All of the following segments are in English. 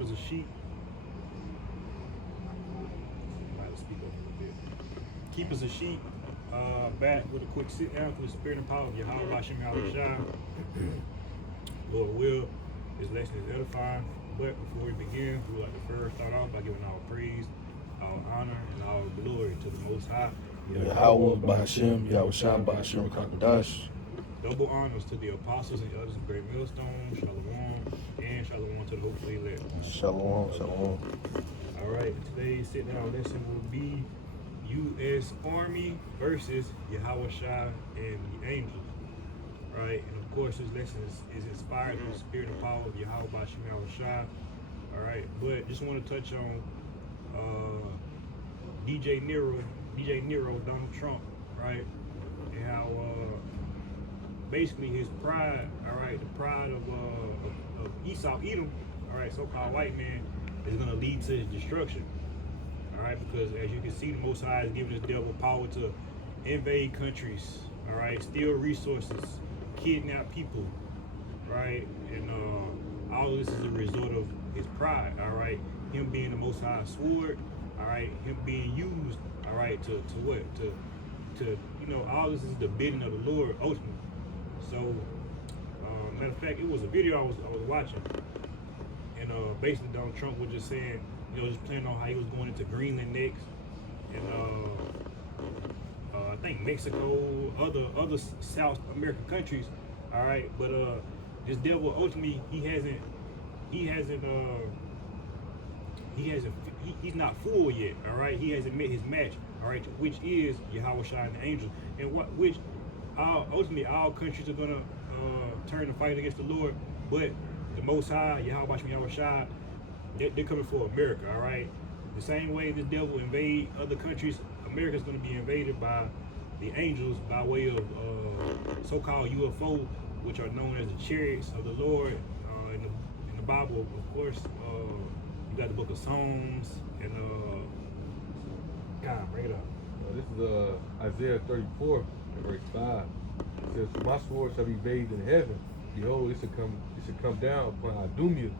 keepers of sheep. I might speak up a little bit. Keepers of sheep. Back with a quick sit down for the spirit and power of Yahawashi. Lord will, this lesson is edifying. But before we begin, we would like to first start off by giving all praise, all honor, and all glory to the Most High. Yahawashi Bahashim, Yahawashi Bahashim Kakadash. Double honors to the apostles and elders of Great Millstone, Shalom, and Shalom to the hopefully elect. Shalom, shalom. All right, today's sit-down lesson will be U.S. Army versus Yahawashi and the angels. Right, and of course this lesson is inspired through the spirit and power of Yahawashi. All right, but just want to touch on DJ Nero, Donald Trump, right, and how basically his pride, all right, the pride of Esau, Edom, all right, so-called white man, is going to lead to his destruction, all right, because as you can see, the Most High is giving this devil power to invade countries, all right, steal resources, kidnap people, right, and all of this is a result of his pride, all right, him being the Most High sword, all right, him being used, all right, to what, to you know, all this is the bidding of the Lord ultimately. So, matter of fact, it was a video I was watching, and basically Donald Trump was just saying, you know, just playing on how he was going into Greenland next, and I think Mexico, other South American countries, all right. But this devil ultimately he's not full yet, all right. He hasn't met his match, all right, which is Yahawashi and the angels, and ultimately all countries are gonna turn and fight against the Lord, but the Most High, Yahawashi, they're coming for America, all right. The same way this devil invade other countries, America's gonna be invaded by the angels by way of so-called UFO, which are known as the chariots of the Lord. In the Bible, of course, you got the book of Psalms, and God, bring it up. This is Isaiah 34, verse 5. It says, "For my sword shall be bathed in heaven. Behold, it should come down upon Idumea."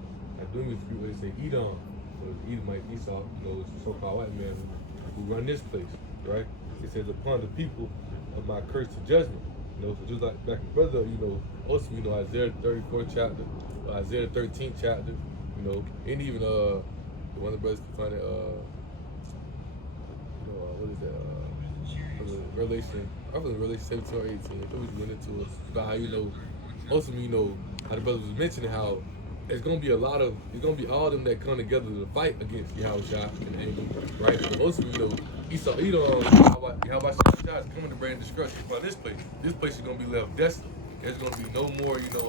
Idumea is people they say Edom. So it's Edomite, Esau, you know, it's the so-called white man who run this place, right? It says, "Upon the people of my curse to judgment." You know, so just like back in brother, you know, also, you know, Isaiah 34 chapter, Isaiah 13 chapter, you know, and even one of the brothers can find it, you know, what is that? Revelation, I believe Revelation 17 or 18. It was went into it about how, you know, ultimately, you know, how the brothers was mentioning how it's gonna be all of them that come together to fight against Yahawashi and the angel, right? But ultimately, you know, Esau, Yahawashi is coming to bring destruction upon this place. This place is gonna be left desolate. There's gonna be no more, you know,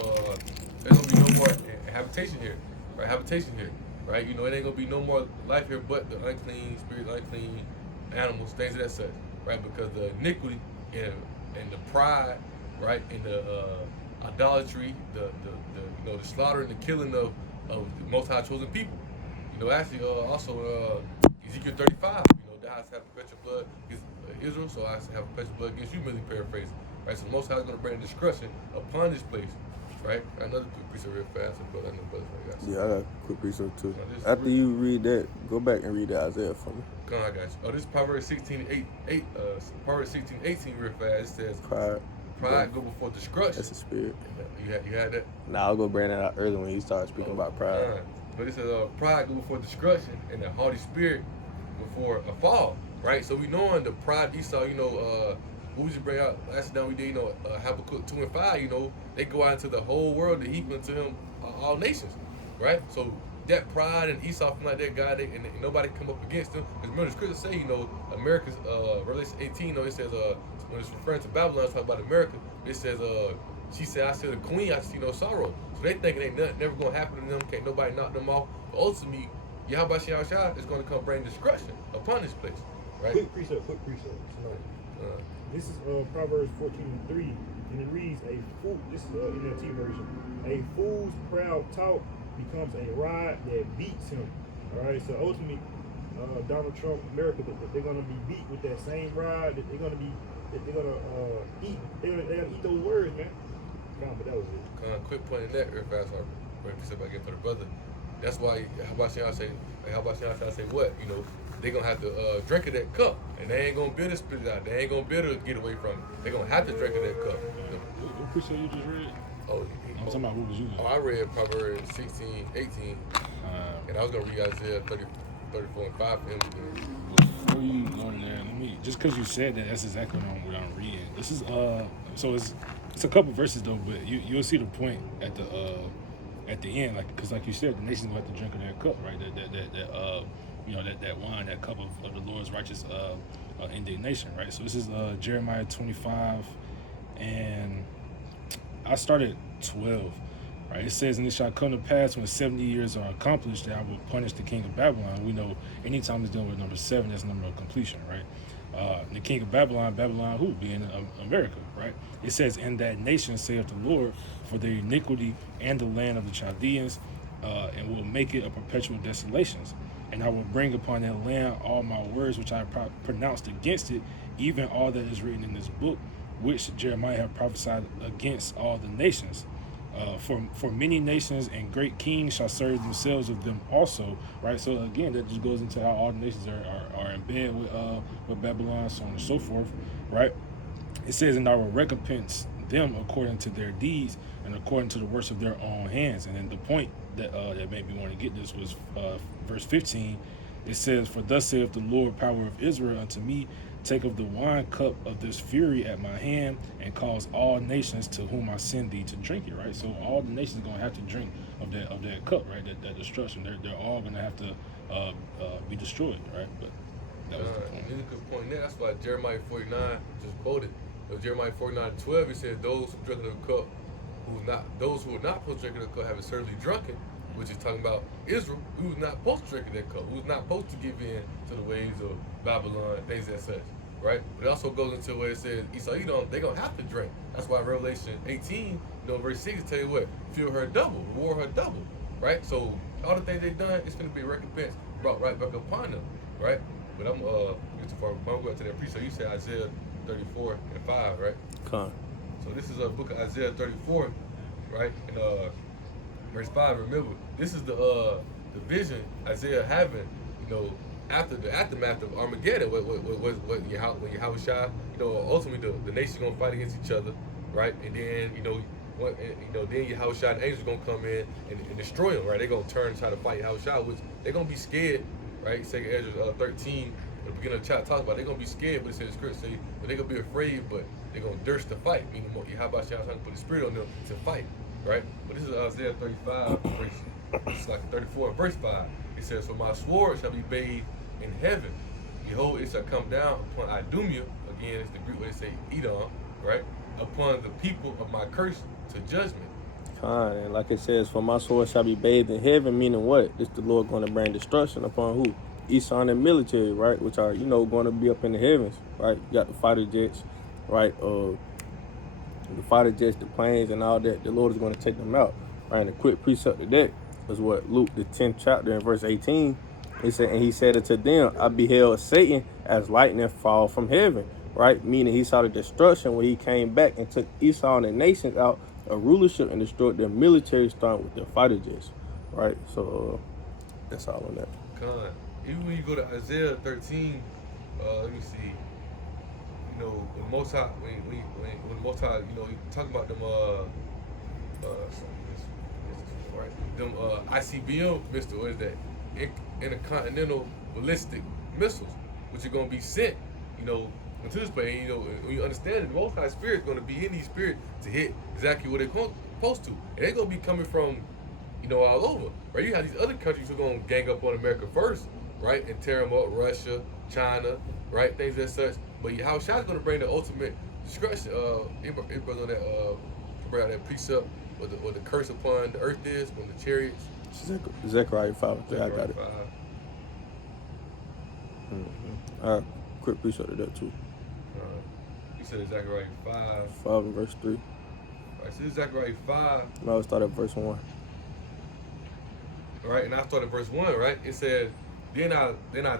there's gonna be no more habitation here, right? Right? You know, it ain't gonna be no more life here but the unclean spirit, unclean animals, things of that such, right? Because the iniquity and the pride, right, and the idolatry, the you know, the slaughter and the killing of the Most High chosen people. You know, actually, also Ezekiel 35. You know, thou hast have perpetual blood against Israel, so I have perpetual blood against you. Merely paraphrase, right? So the Most High is going to bring destruction upon this place, right? Another quick piece of real fast, but I know brothers like that. Yeah, I got a quick piece of too. After you read that, go back and read that Isaiah for me. Come on, I got you. Oh, this is Proverbs 16:8. Proverbs 16:18 real fast. It says, Pride go before destruction. That's a spirit. You had that? Nah, I'll go bring that out early when you start speaking about pride. But it says pride go before destruction and the haughty spirit before a fall, right? So we knowing the pride of Esau, you know, what we just bring out last time we did, you know, Habakkuk 2 and 5, you know, they go out into the whole world to heap unto him all nations, right? So that pride and Esau from like that guy, and nobody come up against him. Because remember the scriptures say, you know, America's, Revelation 18, you know, it says, when it's referring to Babylon, it's talking about America, it says, she said, I see the queen, I see no sorrow. So they thinking ain't nothing never gonna happen to them, can't nobody knock them off. But ultimately, Yahawashi is gonna come bring destruction upon this place, right? Quick precept. This is Proverbs 14:3, and it reads, this is NLT version, a fool's proud talk becomes a rod that beats him. All right, so ultimately, Donald Trump, America, they're gonna be beat with that same rod. They're gonna eat. They're gonna eat those words, man. But that was it. Quick point in that real fast. I'll precept I get for the brother. That's why Yahawashi say what? You know, they gonna have to drink of that cup, and they ain't gonna be able to spit it out. They ain't gonna be able to get away from it. They gonna have to drink of that cup. What precept you just read? I'm talking about what was you? I read Proverbs 16, 18, and I was gonna read Isaiah 30, 34 and 5 for him. Before you go to there, let me just because you said that, that's exactly what I'm reading. This is so it's a couple verses though, but you'll see the point at the end, like you said, the nations will have to drink of that cup, right? That wine, that cup of the Lord's righteous indignation, right? So this is Jeremiah 25, and I started 12. Right, it says, and it shall come to pass when 70 years are accomplished that I will punish the king of Babylon. We know anytime it's dealing with number 7, that's number of completion, right? The king of Babylon who? Being America, right? It says, in that nation saith the Lord, for their iniquity and the land of the Chaldeans, and will make it a perpetual desolations. And I will bring upon that land all my words which I pronounced against it, even all that is written in this book, which Jeremiah had prophesied against all the nations. For many nations and great kings shall serve themselves of them also, right? So again, that just goes into how all the nations are in bed with Babylon, so on and so forth, right? It says, and I will recompense them according to their deeds and according to the works of their own hands. And then the point that made me want to get this was verse 15. It says, for thus saith the Lord, power of Israel, unto me, take of the wine cup of this fury at my hand, and cause all nations to whom I send thee to drink it, right? So all the nations are going to have to drink of that cup, right? That destruction. They're all going to have to be destroyed, right? But that was the point. That's a good point there. That's why Jeremiah 49 just quoted. Jeremiah 49:12, it says, those who drink of the cup, those who are not supposed to drink of the cup, have it certainly drunken, which is talking about Israel, who was not supposed to drink of that cup, who was not supposed to give in to the ways of Babylon, things as such, right? But it also goes into where it says, Esau, they're going to have to drink. That's why Revelation 18, verse 6, tell you what, feel her double, reward her double, right? So all the things they've done, it's going to be a recompense brought right back upon them, right? But I'm going to that precept. You said Isaiah 34 and 5, right? Con. So this is a book of Isaiah 34, right? And verse 5, remember, this is the vision Isaiah having, after the aftermath of Armageddon, when Yahawashi, ultimately the nation's gonna fight against each other, right? And then, then Yahawashi and the angels gonna come in and destroy them, right? They're gonna turn and try to fight Yahawashi, which they're gonna be scared, right? Second Ezra 13, at the beginning of the chapter talks about they're gonna be scared, but it says the script say they're gonna be afraid, but they're gonna durst to fight. Meaning Yahawashi trying to put the spirit on them to fight, right? But this is Isaiah 35, it's like 34, verse 5. It says, for my sword shall be bathed in heaven. Behold, it shall come down upon Idumea, again, it's the Greek way to say Edom, right? Upon the people of my curse to judgment. And like it says, for my sword shall be bathed in heaven, meaning what? It's the Lord going to bring destruction upon who? Esau and the military, right? Which are, going to be up in the heavens, right? You got the fighter jets, right? The fighter jets, the planes, and all that. The Lord is going to take them out, right? And the quick precept of that is what? Luke, the 10th chapter, in verse 18. It said, and he said unto them, I beheld Satan as lightning fall from heaven, right? Meaning he saw the destruction when he came back and took Esau and the nations out of rulership and destroyed their military, starting with their fighter jets, right? So that's all on that. Even when you go to Isaiah 13, let me see. When Most High, when Most High, he talking about them, them ICBM missile, what is that? Intercontinental ballistic missiles, which are going to be sent, into this place. When you understand it, the Most High Spirit is going to be in these spirits to hit exactly what they're supposed to. And they're going to be coming from, all over, right? You have these other countries who are going to gang up on America first, right? And tear them up, Russia, China, right? Things as such. But Yahawashi is going to bring the ultimate destruction. It brings on that, bring out that precept, what the curse upon the earth is, when the chariots. Zechariah 5. I got it. All right, quick precept of that too. You said Zechariah 5. 5 and verse 3. All right, so this is Zechariah 5. No, I start at verse 1. All right, and I started verse 1, right? It said, then I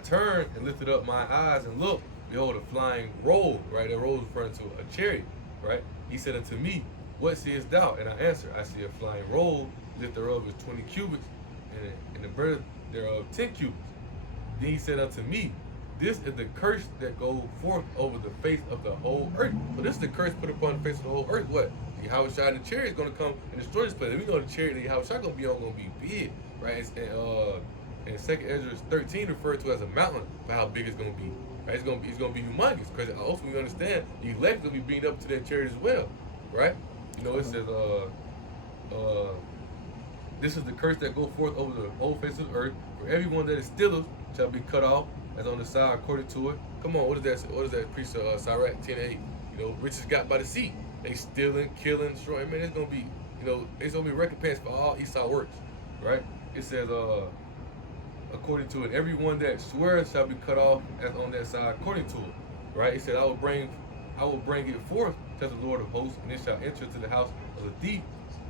turned and lifted up my eyes and looked, behold, a flying roll, right? That roll is referring to a chariot, right? He said unto me, what seest thou? And I answered, I see a flying roll, lift thereof is 20 cubits, and the bird thereof 10 cubits. Then he said unto me, this is the curse that go forth over the face of the whole earth. So this is the curse put upon the face of the whole earth. What? The Yahawashi and the chariot is going to come and destroy this place. And we know the chariot that Yahawashi going to be on going to be big, right? And 2nd Ezra 13 referred to as a mountain for how big it's going to be. Right? It's going to be humongous, because also we understand the elect going to be beaten up to that chariot as well, right? You know, it says, this is the curse that go forth over the whole face of the earth. For everyone that is stealeth shall be cut off, as on the side according to it. Come on, what is that? What is that? Priest Sirach 10:8. You know, riches got by the sea. They stealing, killing, destroying. Man, it's gonna be, you know, it's gonna be recompense for all Esau works, right? It says, according to it, everyone that swears shall be cut off, as on that side according to it, right? It said, I will bring it forth, says the Lord of hosts, and it shall enter into the house of the thief,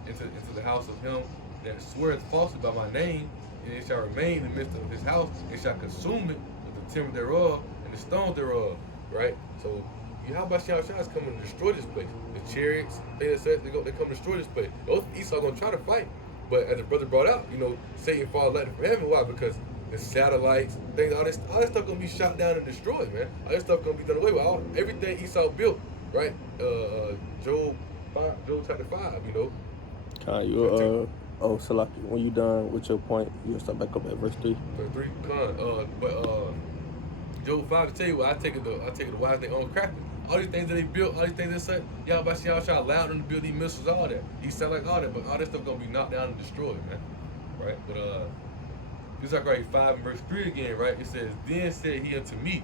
into the house of him that sweareth falsely by my name, and it shall remain in the midst of his house, and shall consume it with the timber thereof and the stones thereof, right? So Yahawashi is coming to destroy this place. The chariots, they come to destroy this place. Those Esau are going to try to fight, but as the brother brought out, you know, Satan falls lightning from heaven. Why? Because the satellites, things, all this stuff going to be shot down and destroyed, man. All this stuff going to be done away with. Everything Esau built, right? Job chapter 5, you know. Salaki, when you done with your point, you'll start back up at verse 3. Verse 3, Job 5 to tell you what, I take it the wise they own crafty. All these things that they built, all these things they said, Yahawashi allowed them to build these missiles, all that. He sound like all that, but all that stuff gonna be knocked down and destroyed, man. Right? But this is like right 5 and verse 3 again, right? It says, then said he unto me,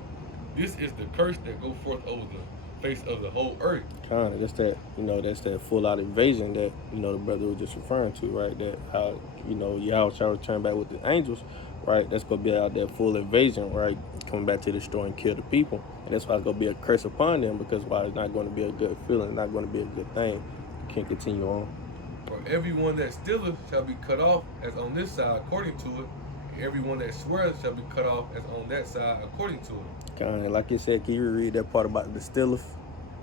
this is the curse that go forth over the face of the whole earth. Kind of, that's that full out invasion that, you know, the brother was just referring to, right? That how, you know, Yahawashi returned back with the angels, right? That's gonna be out that full invasion, right? Coming back to destroy and kill the people. And that's why it's gonna be a curse upon them, because why it's not gonna be a good feeling, not gonna be a good thing. You can't continue on. For everyone that stealeth shall be cut off, as on this side according to it. Everyone that swears shall be cut off, as on that side according to it. Kind of, like you said, can you read that part about the stealeth?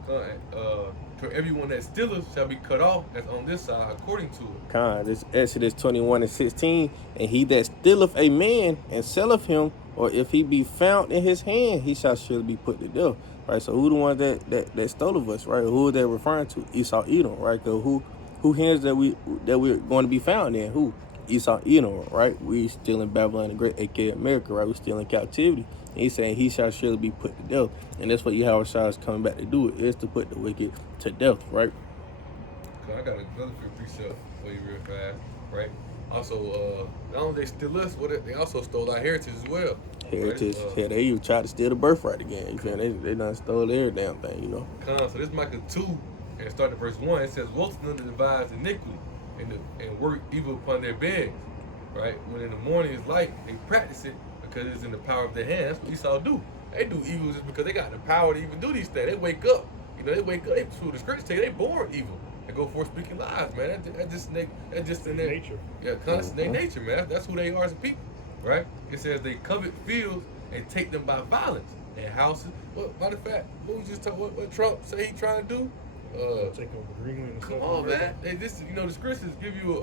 For everyone that stealeth shall be cut off, as on this side according to it. Kind, this Exodus 21 and 16. And he that stealeth a man and selleth him, or if he be found in his hand, he shall surely be put to death. Right. So who the ones that stole of us? Right. Who are they referring to? Esau, Edom. Right. Cause who hands that we're going to be found in? Who? Esau, Edom. Right. We still in Babylon the Great, aka America. Right. We still in captivity. And he's saying he shall surely be put to death. And that's what Yahawashi is coming back to do, is to put the wicked to death, right? I got another precept for you real fast, right? Also, not only they steal us, they also stole our heritage as well. Heritage, right? They even tried to steal the birthright again. You feel? They done stole every damn thing, you know. So this Micah 2, and starting at verse 1, it says, woe to them that devise iniquity and work evil upon their beds, right? When in the morning is light, they practice it, because it's in the power of their hands. That's what Esau do. They do evil just because they got the power to even do these things. They wake up. You know, they through the scriptures tell you they born evil. They go forth speaking lies, man. That's just in their nature. Yeah, constant their nature, man. That's who they are as a people, right? It says they covet fields and take them by violence, and houses. Well, matter of fact, what Trump say he trying to do? Take over Greenland. Come on, man. The scriptures give you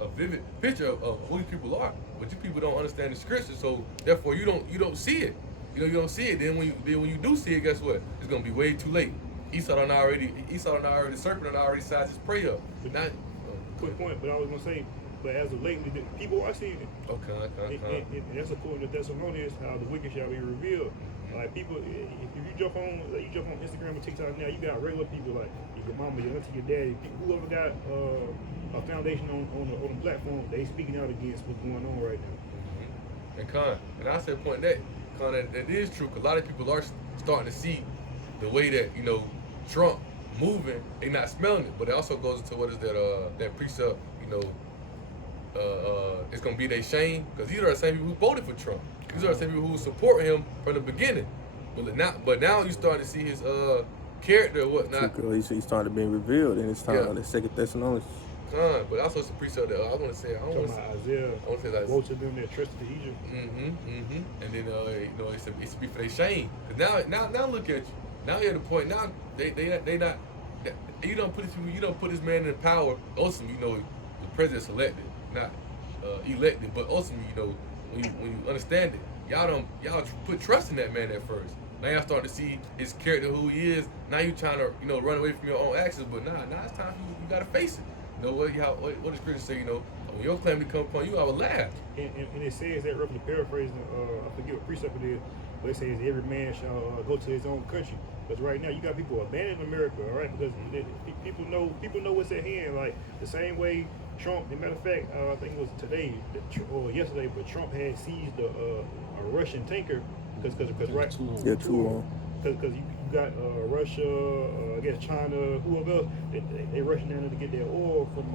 a vivid picture of who these people are, but you people don't understand the scriptures, so therefore you don't see it. You don't see it. Then when you do see it, guess what? It's gonna be way too late. The serpent done already sized his prey up. Quick point, but I was gonna say, but as of lately, people are seeing it. Okay. And that's according to Thessalonians, how the wicked shall be revealed. Like people, if you jump on Instagram or TikTok now, you got regular people like your mama, your auntie, your daddy, whoever got a foundation on the platform, they speaking out against what's going on right now. And I said point that is true, because a lot of people are starting to see the way that, you know, Trump moving, they not smelling it, but it also goes into what is that precept, you know, it's gonna be their shame, because these are the same people who voted for Trump. These are the same people who support him from the beginning. But now you starting to see his character or whatnot. He's starting to be revealed, and it's time on the 2nd Thessalonians. But also it's a precept that I want to say. I want to say Isaiah. I want to say woe to them that trusted to Egypt. And then you know, it's to be for their shame. Cause now look at you. Now you're at the point. Now they not. You don't put this man in power. Ultimately, you know, the president's elected, not elected. But ultimately, when you understand it, y'all put trust in that man at first. Now y'all starting to see his character, who he is. Now you trying to run away from your own actions, but now it's time for you gotta face it. What the scripture say? When your calamity come upon you, I will laugh. And it says that, roughly paraphrasing, I forget what precept it is, but it says every man shall go to his own country. Because right now you got people abandoning America, all right? Because people know what's at hand. Like the same way Trump, as a matter of fact, I think it was today or yesterday, but Trump had seized a Russian tanker because right, Yeah, too. because you got Russia, I guess China, whoever else, they rushing down there to get their oil from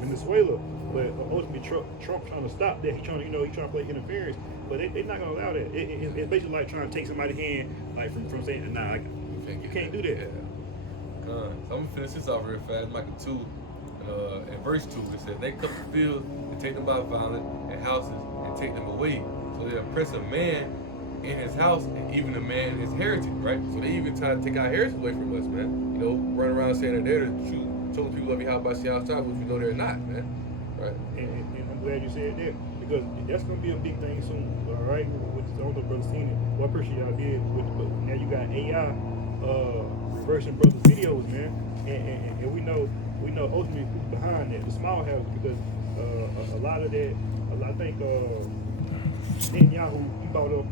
Venezuela. But ultimately Trump trying to stop that. He trying to play interference, but they're not gonna allow that. It's basically like trying to take somebody's hand, like from saying, nah, you can't do that. Yeah. So I'm gonna finish this off real fast. Micah 2, in verse 2, it says, "They come to fields and take them by violence, and houses and take them away. So they oppress a man in his house and even a man in his heritage," right? So they even try to take our heritage away from us, man. Run around saying that they're the true chosen people of Yahawashi outside, which we know they're not, man. Right? And I'm glad you said that, because that's gonna be a big thing soon. All right, with I don't know, brother seen it. Well, I appreciate y'all did. But now you got AI reversing brothers' videos, man, and we know ultimately who's behind that, the small houses, because a lot of that, I think Netanyahu, he bought up,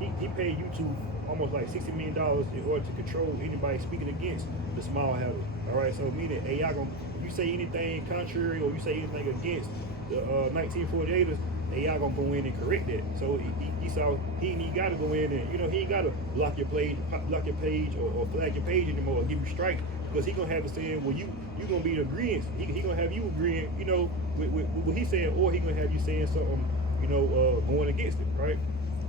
he paid YouTube almost like $60 million in order to control anybody speaking against the small houses. All right, so meaning AI if you say anything contrary or you say anything against the 1948ers, AI gonna go in and correct that. So he saw he got to go in and he ain't got to block your page or flag your page anymore or give you strikes, because he gonna have it saying, well, you gonna be agreeing. He gonna have you agreeing, with what he's saying, or he gonna have you saying something, going against it, right?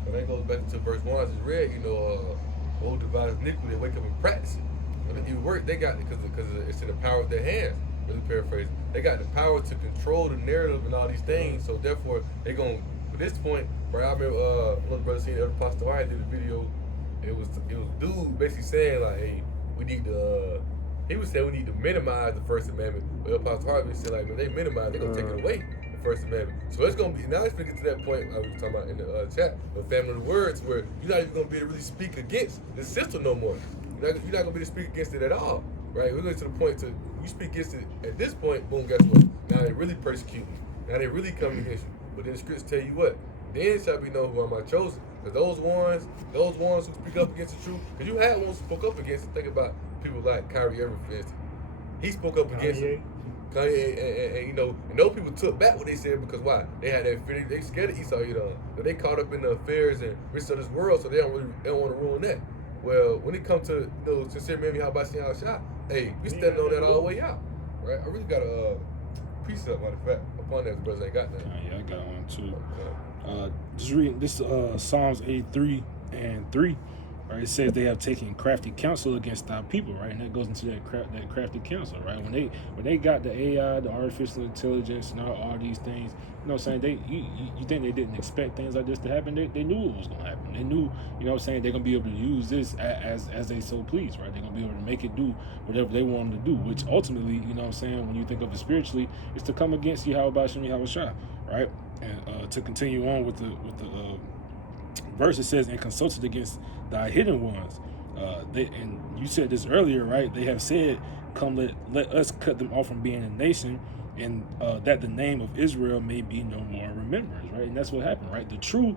And that goes back to verse 1 I just read. Old dividers iniquity, they wake up and practice it. When it work, they got it because it's in the power of their hands. Really paraphrase. They got the power to control the narrative and all these things. So therefore, they gonna at this point. Right, I remember another brother seen Elder Pastor Wyatt did a video. It was dude basically saying like, hey, we need to. He was saying we need to minimize the First Amendment. But Elder Pastor Wyatt said like, man, they minimize, they gonna take it away. First Amendment. So it's gonna be now. It's gonna get to that point I was talking about in the chat, the family of the words, where you're not even gonna be able to really speak against the system no more. You're not gonna be able to speak against it at all, right? We're going to the point to you speak against it at this point. Boom, guess what? Now they really persecute you. Now they really come against you. But then the scriptures tell you what? Then shall be known who am I chosen. Because those ones who speak up against the truth. Because you had ones who spoke up against it. Think about people like Kyrie Irving, for instance. He spoke up against it. Kanye, and those people took back what they said, because why? They had that fear. They scared of Esau, But they caught up in the affairs and riches of this world, so they don't want to ruin that. Well, when it comes to sincere maybe how about seeing how shot, hey, we standing on that all the way out, right? I really got a precept on the fact upon that, brothers ain't got that. Yeah, I got one too. Just reading this Psalms 83:3. Right, it says they have taken crafty counsel against our people, right, and that goes into that crafty counsel, right. When they got the AI, the artificial intelligence, and all these things, you think they didn't expect things like this to happen? They knew it was gonna happen. They knew, they're gonna be able to use this as they so please, right. They're gonna be able to make it do whatever they want them to do, which ultimately, when you think of it spiritually, is to come against Yahawashi, right, and to continue on with the verse, it says, and consulted against thy hidden ones. And you said this earlier, right? They have said, come let us cut them off from being a nation, and that the name of Israel may be no more remembrance, right? And that's what happened, right? The true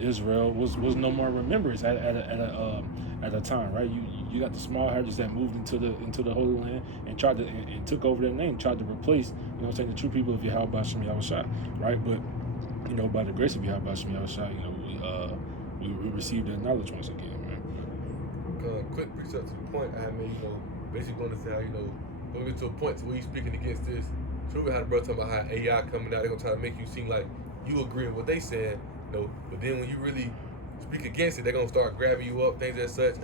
Israel was no more remembrance at a time, right? You got the small herders that moved into the Holy Land and tried to and took over their name, tried to replace, the true people of Yahawashi, right? But by the grace of Yahawashi, we received that knowledge once again, man. Quick precept to the point I made, basically going to say how, going to get to a point to where you're speaking against this. True, how the brother talking about how AI coming out, they're going to try to make you seem like you agree with what they said, but then when you really speak against it, they're going to start grabbing you up, things as such,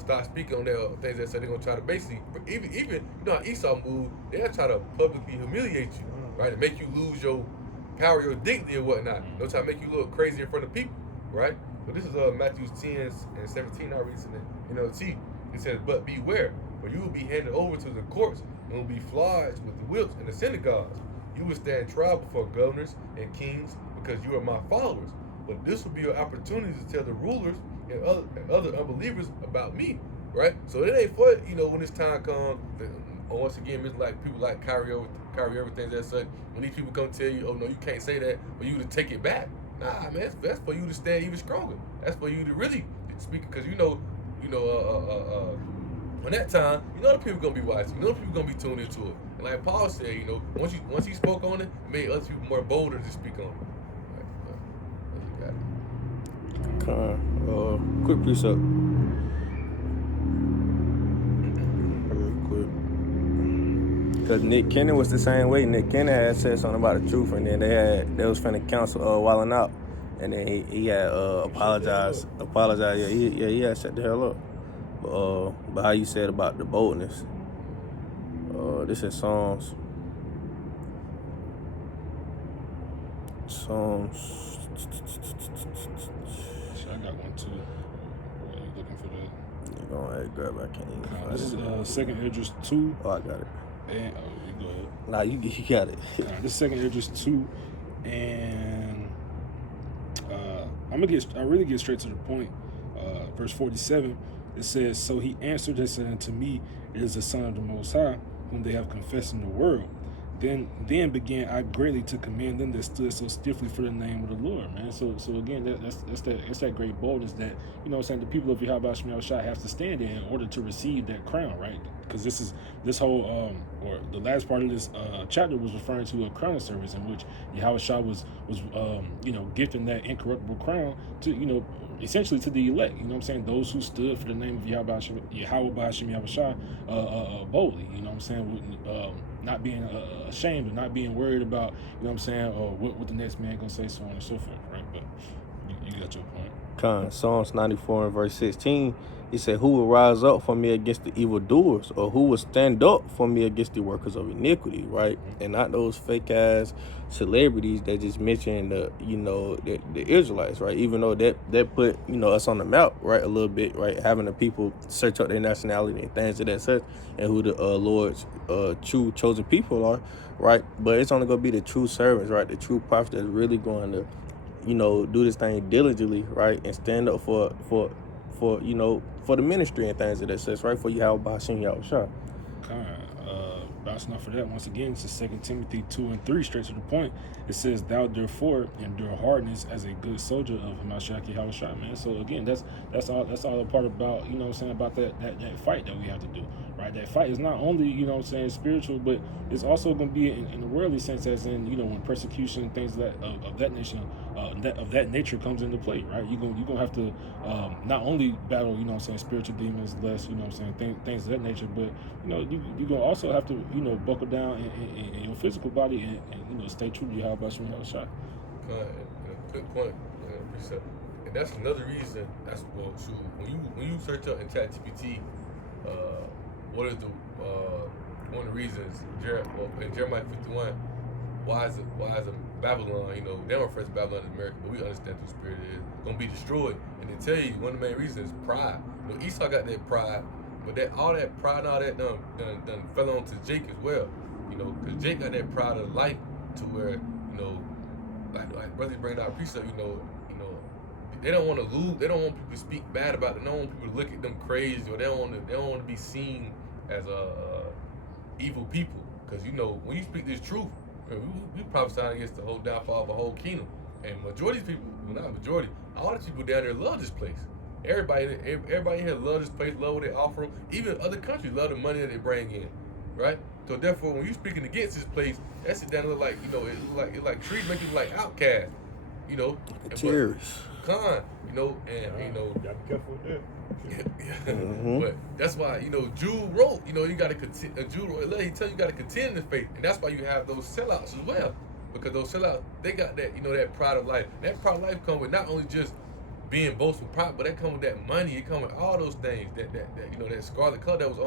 start speaking on their things that say they're going to try to basically, even how Esau moved, they'll try to publicly humiliate you, right, and make you lose your power, your dignity or whatnot. They'll try to make you look crazy in front of people. Right? So this is Matthew 10 and 17. I read it in the NLT. It says, but beware, for you will be handed over to the courts and will be flogged with the whips in the synagogues. You will stand trial before governors and kings because you are my followers. But this will be your opportunity to tell the rulers and other unbelievers about me, right? So it ain't for, when this time comes. Once again, it's like people like carry everything that such. When these people come tell you, oh no, you can't say that, for you to take it back. Nah, man, that's for you to stand even stronger. That's for you to really speak, because on that time, the people gonna be watching. The people gonna be tuned into it. And like Paul said, once he spoke on it, it made other people more bolder to speak on it. Right, got it. Quick precept. Real quick. Because Nick Cannon was the same way. Nick Cannon had said something about the truth, and then they was finna cancel Wildin' Out. And then he had apologized. Yeah, he had shut the hell up. But how you said about the boldness. This is Psalms. I got one too. Are you looking for that? You're gonna grab it. I can't even find This it. is Second Esdras 2. Oh, I got it. And you go ahead. Nah, you got it. This is Second Esdras 2, and I really get straight to the point. Verse 47, it says, "So he answered and said unto me, it is the Son of the Most High, whom they have confessed in the world. Then began I greatly to commend them that stood so stiffly for the name of the Lord," man. So again, that's that great boldness that, the people of Yahawashi have to stand in order to receive that crown, right? Because this whole or the last part of this chapter was referring to a crowning service in which Yahawashi was gifting that incorruptible crown to essentially to the elect. Those who stood for the name of Yahawashi boldly. Not being ashamed and not being worried about, or what the next man gonna say, so on and so forth, right? But you got your point. Psalms 94 and verse 16, he said, "Who will rise up for me against the evildoers, or who will stand up for me against the workers of iniquity," right? And not those fake ass celebrities that just mention the Israelites, right? Even though that put us on the map, right, a little bit, right? Having the people search up their nationality and things of that such, and who the Lord's true chosen people are, right? But it's only gonna be the true servants, right? The true prophets that's really going to do this thing diligently, right, and stand up for the ministry and things of that such, right, for Yahawashi. Bouncing off of that, once again, this is 2 Timothy 2 and 3, straight to the point. It says, "Thou therefore endure hardness as a good soldier of Hamashiach Yahawashi," man. So again, that's all a part about, about that fight that we have to do, right? That fight is not only, spiritual, but it's also going to be in a worldly sense, as in, when persecution, things of that nature comes into play, right? You're gonna have to not only battle, spiritual demons, less, things of that nature, but you're gonna also have to, buckle down in your physical body and stay true to Yahawashi. Good point. Precept. And that's another reason. When you search up in ChatGPT, what is the one of the reasons in Jeremiah 51, why is it Babylon? They don't refer to Babylon as America, but we understand who the spirit is gonna be destroyed. And they tell you one of the main reasons is pride. Esau got that pride, but all that pride and all that done fell on to Jake as well. Because Jake got that pride of life to where like brothers bring out precept. They don't want to lose. They don't want people to speak bad about them. They don't want people to look at them crazy, or they don't want to be seen as evil people. Because when you speak this truth, we prophesying against the whole downfall of a whole kingdom. And majority of people, well, not majority, all the people down there love this place. Everybody here love this place, love what they offer. Even other countries love the money that they bring in, right? So therefore, when you speaking against this place, that shit down look like, it like trees make you like outcasts, Terrorists. Gotta be careful with that. Mm-hmm. But that's why, Jude wrote, you gotta contend. Jude wrote, he tell you gotta contend in the faith, and that's why you have those sellouts as well, because those sellouts, they got that, that pride of life. That pride of life come with not only just being boastful, pride, but that come with that money. It come with all those things. That scarlet color that was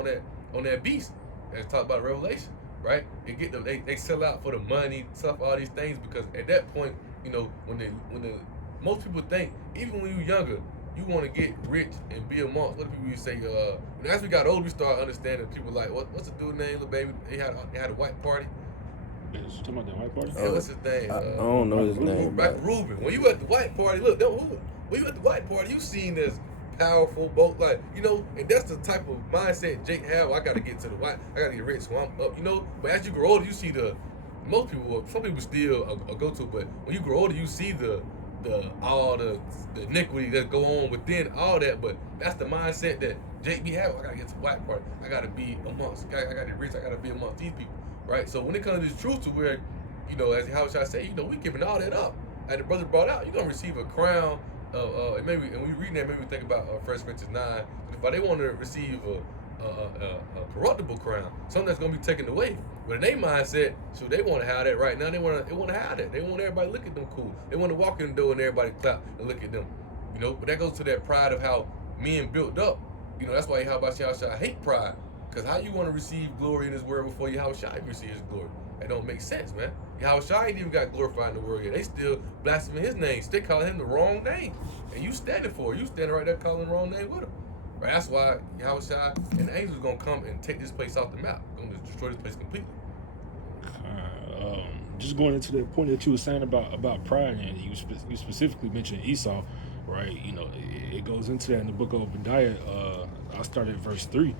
on that beast. That's talked about in Revelation, right? They sell out for the money, sell for all these things, because at that point, when the most people think, even when you're younger, you want to get rich and be amongst what people you say. As we got older, we started understanding people like what's the dude name, little baby? They had a white party. You talking about that white party? Yeah, what's his name? I don't know his name. Ruben. When you at the white party, look, when you at the white party, you seen as powerful, both like, and that's the type of mindset Jake have. I gotta get to the white, I gotta get rich, so I'm up, But as you grow older, you see most people, some people still go to, but when you grow older, you see all the iniquity that go on within all that. But that's the mindset that Jake be having. I gotta get to the white party. I gotta be amongst. I gotta get rich. I gotta be amongst these people, right? So when it comes to this truth, to where, as Yahawashi say, we giving all that up. Like the brother brought out, you're gonna receive a crown. And when we read that, maybe we think about 1 Corinthians 9. But they want to receive a corruptible crown, something that's gonna be taken away. But in their mindset, so they want to have that right now. They want to have that. They want everybody to look at them cool. They want to walk in the door and everybody clap and look at them. But that goes to that pride of how men built up. That's why Yahawashi hate pride. Because how you want to receive glory in this world before Yahawashi receives his glory? That don't make sense, man. Yahawashi ain't even got glorified in the world yet. They still blaspheming his name. They calling him the wrong name. And you standing for it. You standing right there calling the wrong name with him. Right? That's why Yahawashi and the angels going to come and take this place off the map. Going to destroy this place completely. Just going into that point that you were saying about pride, and you specifically mentioned Esau, right? It goes into that in the book of Obadiah. I started at verse 3.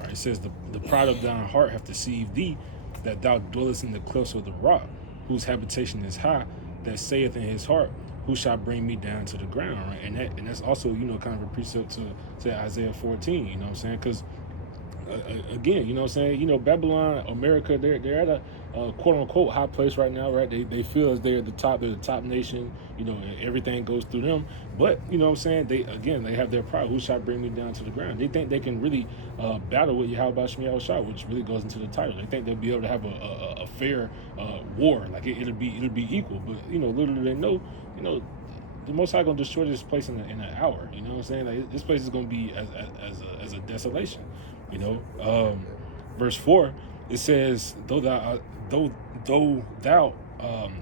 Right? It says, the pride of thine heart hath deceived thee, that thou dwellest in the clefts of the rock, whose habitation is high, that saith in his heart, who shall bring me down to the ground, right? And that's also, kind of a precept to Isaiah 14, you know what I'm saying? Because, again, you know what I'm saying? Babylon, America, they're at a quote-unquote high place right now, right? They feel as they're the top nation, and everything goes through them. But, you know what I'm saying? They have their pride. Who shall bring me down to the ground? They think they can really battle with Yahawashi, which really goes into the title. They think they'll be able to have a fair war. Like, it'll be equal. But, little do they know, the Most High gonna destroy this place in an hour. You know what I'm saying? Like, this place is gonna be as a desolation. Verse 4, it says, though thou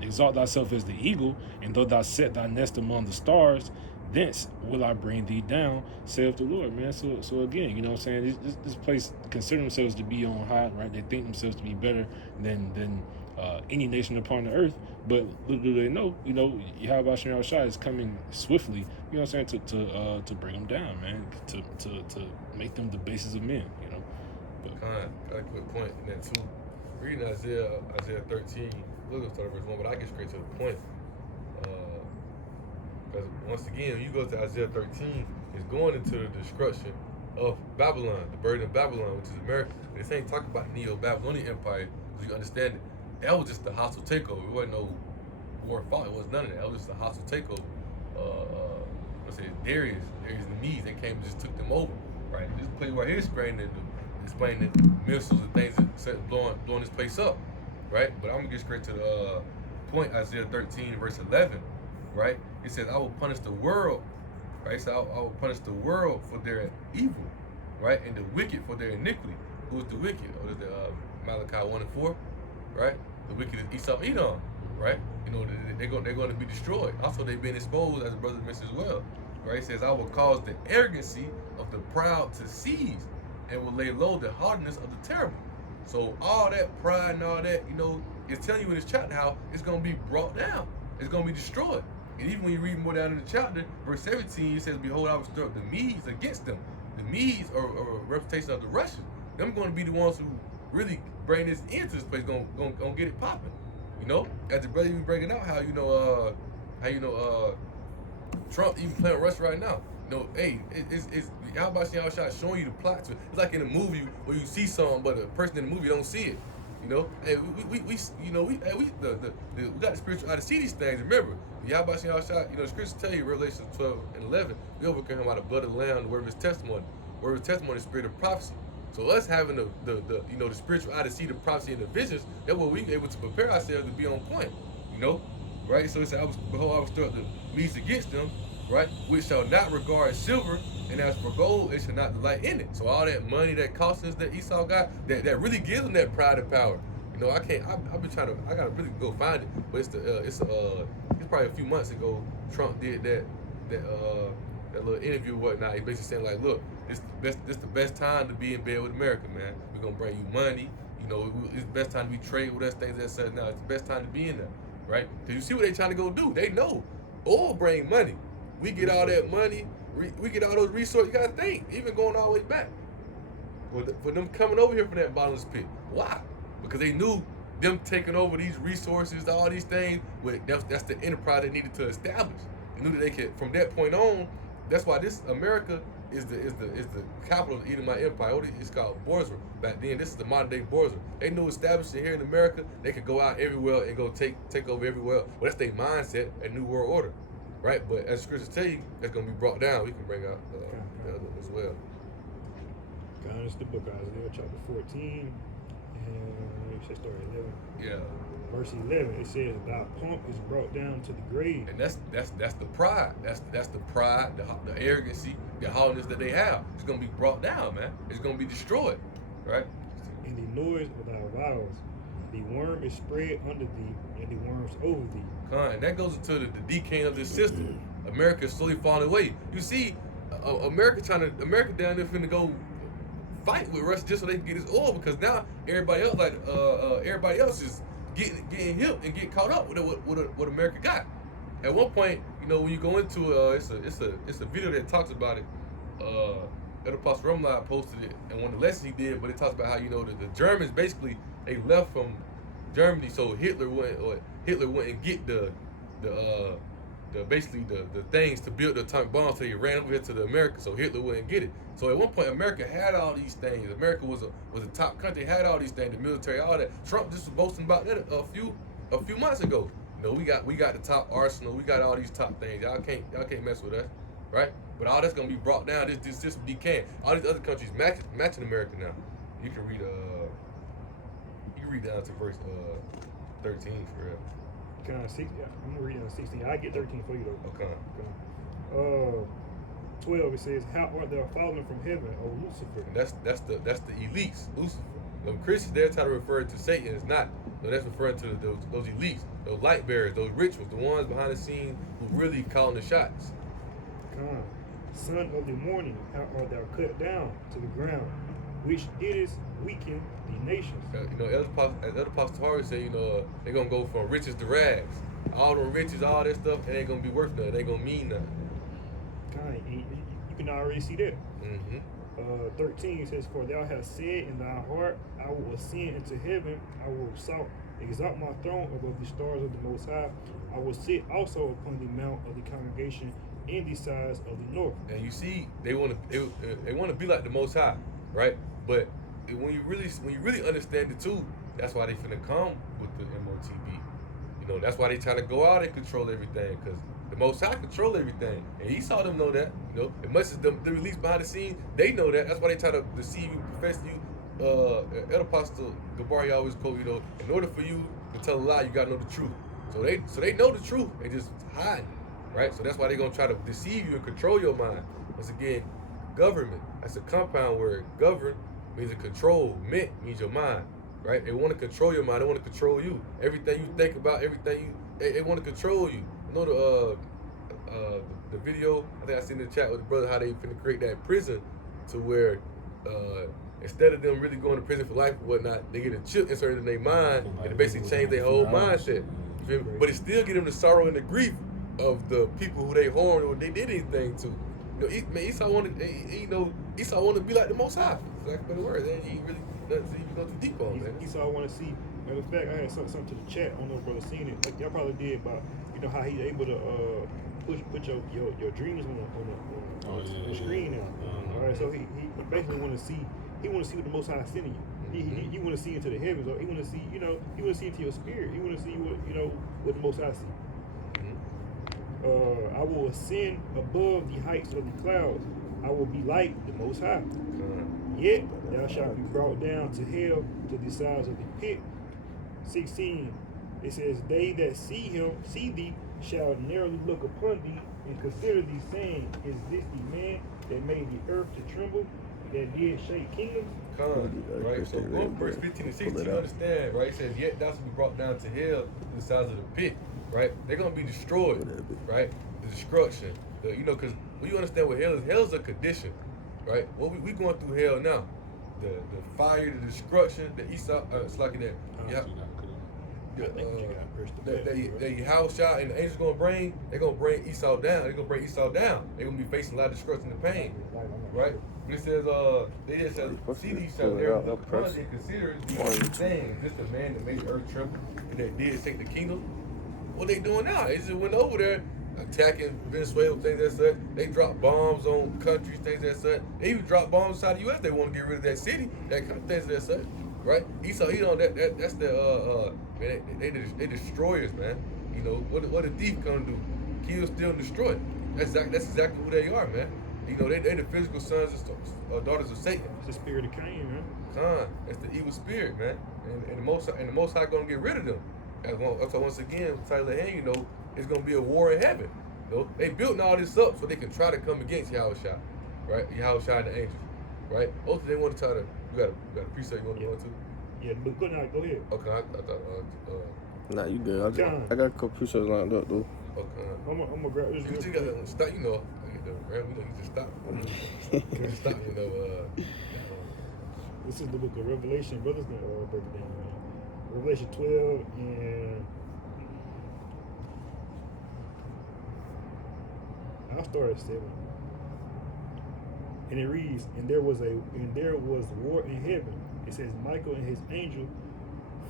exalt thyself as the eagle, and though thou set thy nest among the stars, thence will I bring thee down, saith the Lord, man. So again, you know what I'm saying? This place consider themselves to be on high, right? They think themselves to be better than any nation upon the earth. But little do they know, Yahawashi is coming swiftly, you know what I'm saying, to bring them down, man, to make them the basis of men, But, got a quick point in that too. Reading Isaiah 13, we're going to start at verse 1, but I get straight to the point. Because once again, when you go to Isaiah 13, it's going into the destruction of Babylon, the burden of Babylon, which is America. And this ain't talking about the Neo-Babylonian Empire, because you understand that was just a hostile takeover. It wasn't no war fought. It was none of that. It was just a hostile takeover. Darius and the Medes, they came and just took them over. Right? This place right here is explaining missiles and things that blowing this place up. Right? But I'm going to get straight to the point, Isaiah 13, verse 11. Right? It says, I will punish the world. Right? So I will punish the world for their evil. Right? And the wicked for their iniquity. Who is the wicked? What is the Malachi 1 and 4? Right? The wicked is Esau, Edom, right? They're going to be destroyed. Also, they've been exposed, as the brother mentioned as well. Right? It says, I will cause the arrogancy of the proud to cease, and will lay low the hardness of the terrible. So all that pride and all that, it's telling you in this chapter how it's going to be brought down. It's going to be destroyed. And even when you read more down in the chapter, verse 17, it says, behold, I will stir up the Medes against them. The Medes are a reputation of the Russians. Them going to be the ones who really bring this into this place, gonna get it popping. As the brother even breaking out how Trump even playing Russia right now. It's Yahawashi showing you the plot to it. It's like in a movie where you see something, but the person in the movie don't see it. Hey, we got the spiritual eye to see these things. Remember, Yahawashi, the scriptures tell you, Revelation 12 and 11, we overcame him out of blood of the Lamb, the word of his testimony. The word of his testimony is the spirit of prophecy. So us having the spiritual eye to see the prophecy and the visions, that's what we able to prepare ourselves to be on point, right? So it said, behold, I will stir up the Medes against them, right? Which shall not regard silver, and as for gold, it shall not delight in it. So all that money, that costs that Esau got, that really gives them that pride and power. I've been trying to, I gotta really go find it, but it's probably a few months ago, Trump did that that little interview and whatnot. He basically saying like, look, this the best time to be in bed with America, man. We're gonna bring you money. You know, it's the best time to be trading with us, things that said now. It's the best time to be in there, right? Because you see what they trying to go do. They know oil bring money. We get all that money. We get all those resources. You gotta think, even going all the way back. For them coming over here from that bottomless pit. Why? Because they knew them taking over these resources, all these things. That's the enterprise they needed to establish. They knew that they could, from that point on. That's why this America is the capital of the Edomite Empire. It's called Bozrah. Back then, this is the modern day Bozrah. They knew establishing here in America, they could go out everywhere and go take over everywhere. Well, that's their mindset, a new world order, right? But as scriptures tell you, that's gonna be brought down. We can bring out the other one as well. God, it's the book of Isaiah, chapter 14, and we should start at 11. Yeah. Verse 11, it says, "Thy pomp is brought down to the grave." And that's the pride. That's the pride, the arrogancy, the haughtiness that they have. It's gonna be brought down, man. It's gonna be destroyed, right? And the noise of thy vows, the worm is spread under thee, and the worms over thee. And that goes into the decaying of this system. America is slowly falling away. You see, America down there finna go fight with Russia just so they can get his oil, because now everybody else is getting hip and get caught up with what America got. At one point, you know, when you go into it's a video that talks about it. Elder Pastor Rumline posted it, and one of the lessons he did, but it talks about how, you know, the Germans basically, they left from Germany, so Hitler went and get the things to build the atomic bomb, so he ran over here to the America, so Hitler wouldn't get it. So at one point, America had all these things. America was a top country, had all these things, the military, all that. Trump just was boasting about that a few months ago. You know, we got the top arsenal, we got all these top things. Y'all can't mess with us, right? But all that's gonna be brought down. This system decaying. All these other countries matching America now. You can read down to verse 13 for real. Kind of 16. I'm gonna read it on 16. I get 13 for you though. Okay. 12. It says, "How art thou fallen from heaven, O Lucifer?" And that's the elites, Lucifer. The Christians, they're trying to refer to Satan. It's not. No, that's referring to those elites, those light bearers, those rituals, the ones behind the scenes who really calling the shots. Son of the morning, how art thou cut down to the ground, which didst weaken the nations? You know, as Elder Pastor Harvey said, you know, they're gonna go from riches to rags. All the riches, all that stuff, it ain't gonna be worth nothing. It ain't gonna mean nothing. You can already see that. Mm-hmm. 13 says, "For thou hast said in thy heart, I will ascend into heaven, I will exalt my throne above the stars of the Most High. I will sit also upon the mount of the congregation in the sides of the north." And you see, they want to be like the Most High, right? But when you really understand it too, that's why they finna come with the MOTB. You know, that's why they try to go out and control everything, because the Most High control everything, and He saw them know that. You know, as much as the release behind the scenes, they know that. That's why they try to deceive you, profess you. Elder Pastor Gabari always quote, you know, in order for you to tell a lie, you gotta know the truth. So they know the truth, they just hide, right? So that's why they're gonna try to deceive you and control your mind. Once again, government, that's a compound word. Govern means to control. Mint means your mind, right? They want to control your mind. They want to control you. Everything you think about, they want to control you. You know the video, I think I seen in the chat with the brother, how they finna create that prison to where instead of them really going to prison for life or whatnot, they get a chip inserted in their mind and it basically change their whole mindset. You feel me? But it still get them the sorrow and the grief of the people who they harmed or they did anything to. You know, Esau wanted to be like the Most High. That's the word. He ain't really doesn't even go too deep on, man. Esau want to see. Matter of fact, I had something to the chat. I don't know if brother seen it. Like y'all probably did, about how he's able to put your dreams on the screen now. All right, so he basically want to see. He want to see what the Most High is sending you. He want to see into the heavens, or he want to see, he want to see into your spirit. He want to see what the Most High see. I will ascend above the heights of the clouds. I will be like the Most High. Yet thou shalt be brought down to hell, to the sides of the pit. 16. It says, "They that see thee, shall narrowly look upon thee, and consider thee, saying, Is this the man that made the earth to tremble, that did shake kingdoms?" Right? So going verse 15 and 16, you understand, right? It says, "Yet thou shalt be brought down to hell, to the sides of the pit." Right? They're gonna be destroyed, right? The destruction. Because when you understand what hell is a condition, right? What we going through hell now. The fire, the destruction, the Esau, it's like that. Yeah. That Yahawashi and the angels they're gonna bring Esau down. They're gonna bring Esau down. They're gonna be facing a lot of destruction and pain, right? But it says, they just see these things. They consider these things. Just the man that made the earth tremble and that did take the kingdom. What they doing now? They just went over there attacking Venezuela, things that such. They drop bombs on countries, things that such. They even drop bombs inside the U.S. They want to get rid of that city, that kind of things that such. Right? Esau, that's the man, they destroyers, man. You know what a thief gonna do? Kill, steal, and destroy. That's exactly who they are, man. You know they the physical sons and daughters of Satan. It's the spirit of Cain, man. It's the evil spirit, man. And the Most High gonna get rid of them. So once again, Tyler Hayne, you know, it's gonna be a war in heaven. You know, they built all this up so they can try to come against Yahawashi, right? Yahawashi and the angels, right? Also, they want to try to. You got a precept you want to go into? Yeah, but go ahead. Okay, I thought. Nah, you good. I got a couple precepts lined up, though. Okay. I'm gonna grab this. You just got to stop. You know, we don't need to stop. You just stop. You know. This is the book of Revelation. Brothers gonna break it down. Revelation 12 and I'll start at 7. And it reads, and there was war in heaven. It says Michael and his angel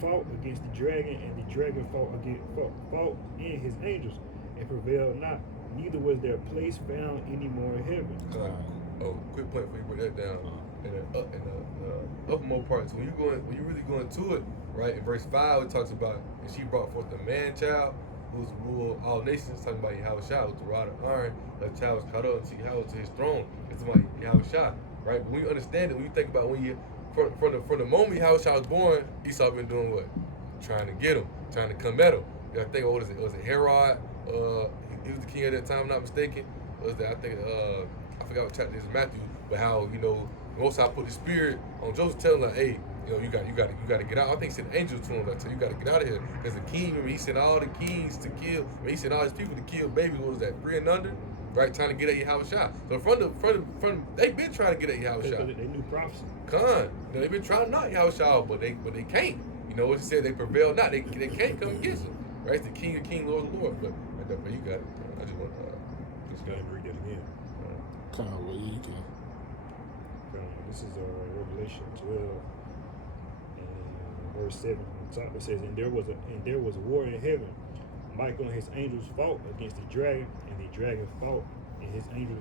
fought against the dragon, and the dragon fought in his angels, and prevailed not. Neither was their place found any more in heaven. Quick point before you break that down. In the uppermost parts, when you really go into it, right? In verse 5, it talks about, and she brought forth a man child who was rule of all nations. Talking about Yahawashi with the rod of iron. That child was caught up until Yahweh to his throne. It's about Yahawashi, right? But when you understand it, when you think about from the moment Yahawashi was born, Esau been doing what? Trying to get him, trying to come at him. I think what was it? Was it Herod? He was the king at that time, not mistaken. Was that? I think I forgot what chapter this is, Matthew. But how Most High put the spirit on Joseph, telling him, hey, you got to get out. I think he sent angels to him, like, you got to get out of here. Because the king, remember, he sent all the kings to kill. He sent all his people to kill babies. What was that? 3 and under, right? Trying to get at Yahawashi. So from they've been trying to get at Yahawashi. They knew prophecy. They've been trying to knock Yahawashi out, but they can't. You know what he said? They prevail not. They can't come against him. Right? It's the King of Kings, Lord of Lords. But you got it. I just want to just go ahead and read that again. Well, you can. This is Revelation 12 and verse 7 on top. It says, and there was war in heaven. Michael and his angels fought against the dragon, and the dragon fought and his angels,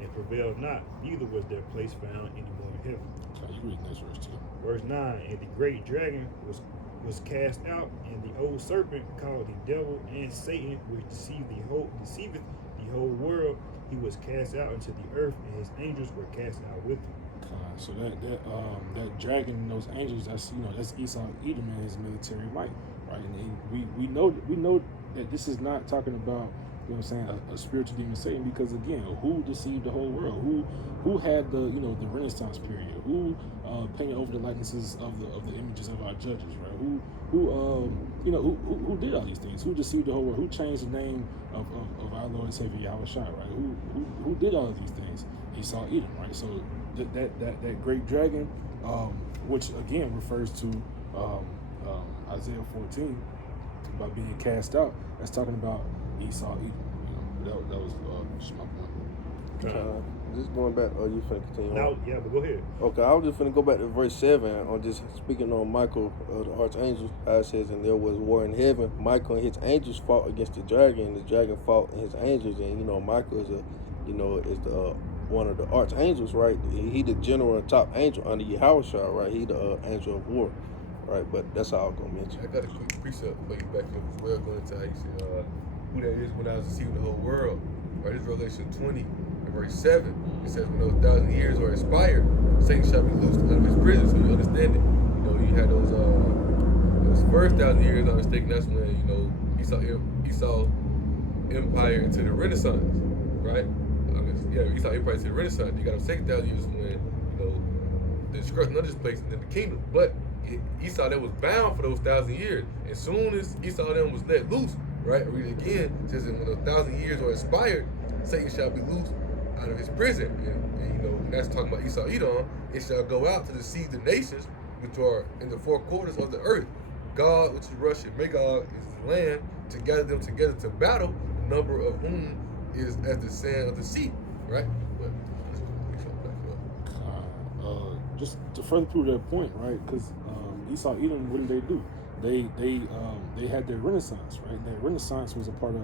and prevailed not. Neither was their place found any more in heaven. So you read this verse 2. Verse 9, and the great dragon was cast out, and the old serpent called the devil and Satan, which deceiveth the whole world. He was cast out into the earth, and his angels were cast out with him. So that dragon and those angels, that's Esau, Edom, and his military might, right? And we know that this is not talking about, you know what I'm saying, a spiritual demon Satan, because again, who deceived the whole world? Who had the the Renaissance period? Who painted over the likenesses of the images of our judges, right? Who did all these things? Who deceived the whole world? Who changed the name of our Lord and Savior Yahawashi, right? Who did all of these things? Esau, Edom, right? So that great dragon, which again refers to Isaiah 14 about being cast out. That's talking about Esau, Edom. That was just my point. Just going back, you finna continue on? Yeah, but go ahead. Okay, I was just finna go back to verse 7 on just speaking on Michael, the archangel. How it says, and there was war in heaven. Michael and his angels fought against the dragon, and the dragon fought and his angels. And Michael is the one of the archangels, right? He the general and top angel under Yahawashi, right? He the angel of war, right? But that's all I'm gonna mention. I got a quick precept for you back up as well, going into how you said who that is when I was deceiving the whole world. Right, this is Revelation 20 and verse 7. It says, when those 1,000 years are expired, Satan shall be loosed out of his prison. So you understand it. You had those first 1,000 years, I'm mistaken, that's when, Esau empire into the Renaissance, right? Esau empire into the Renaissance. You got the second 1,000 years when, the destruction of this place and then the kingdom. But Esau that was bound for those 1,000 years. As soon as Esau then was let loose, right? Read it again. It says that when the 1,000 years are expired, Satan shall be loosed out of his prison. And you know, that's talking about Esau Edom. It shall go out to deceive the nations which are in the four quarters of the earth. God, which is Russia, Magog is the land, to gather them together to battle, the number of whom is as the sand of the sea. Right? But that's what Esau back up. Just to further prove that point, right? Because Esau Edom, what did they do? They had their Renaissance, right? Their Renaissance was a part of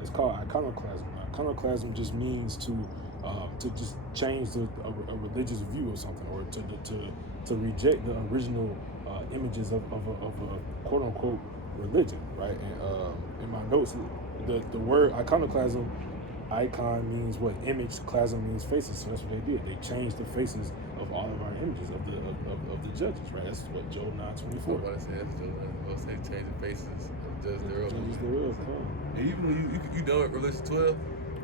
it's called iconoclasm. Iconoclasm just means to just change a religious view of something, or to reject the original images of a quote unquote religion, right? And in my notes, the word iconoclasm, icon means what? Image. Clasm means faces. So that's what they did. They changed the faces of all of our images of the judges, right? That's what Job 9:24. What I said, I'll say change the faces of the judges thereof. Judges thereof. And even when you done with Revelation 12,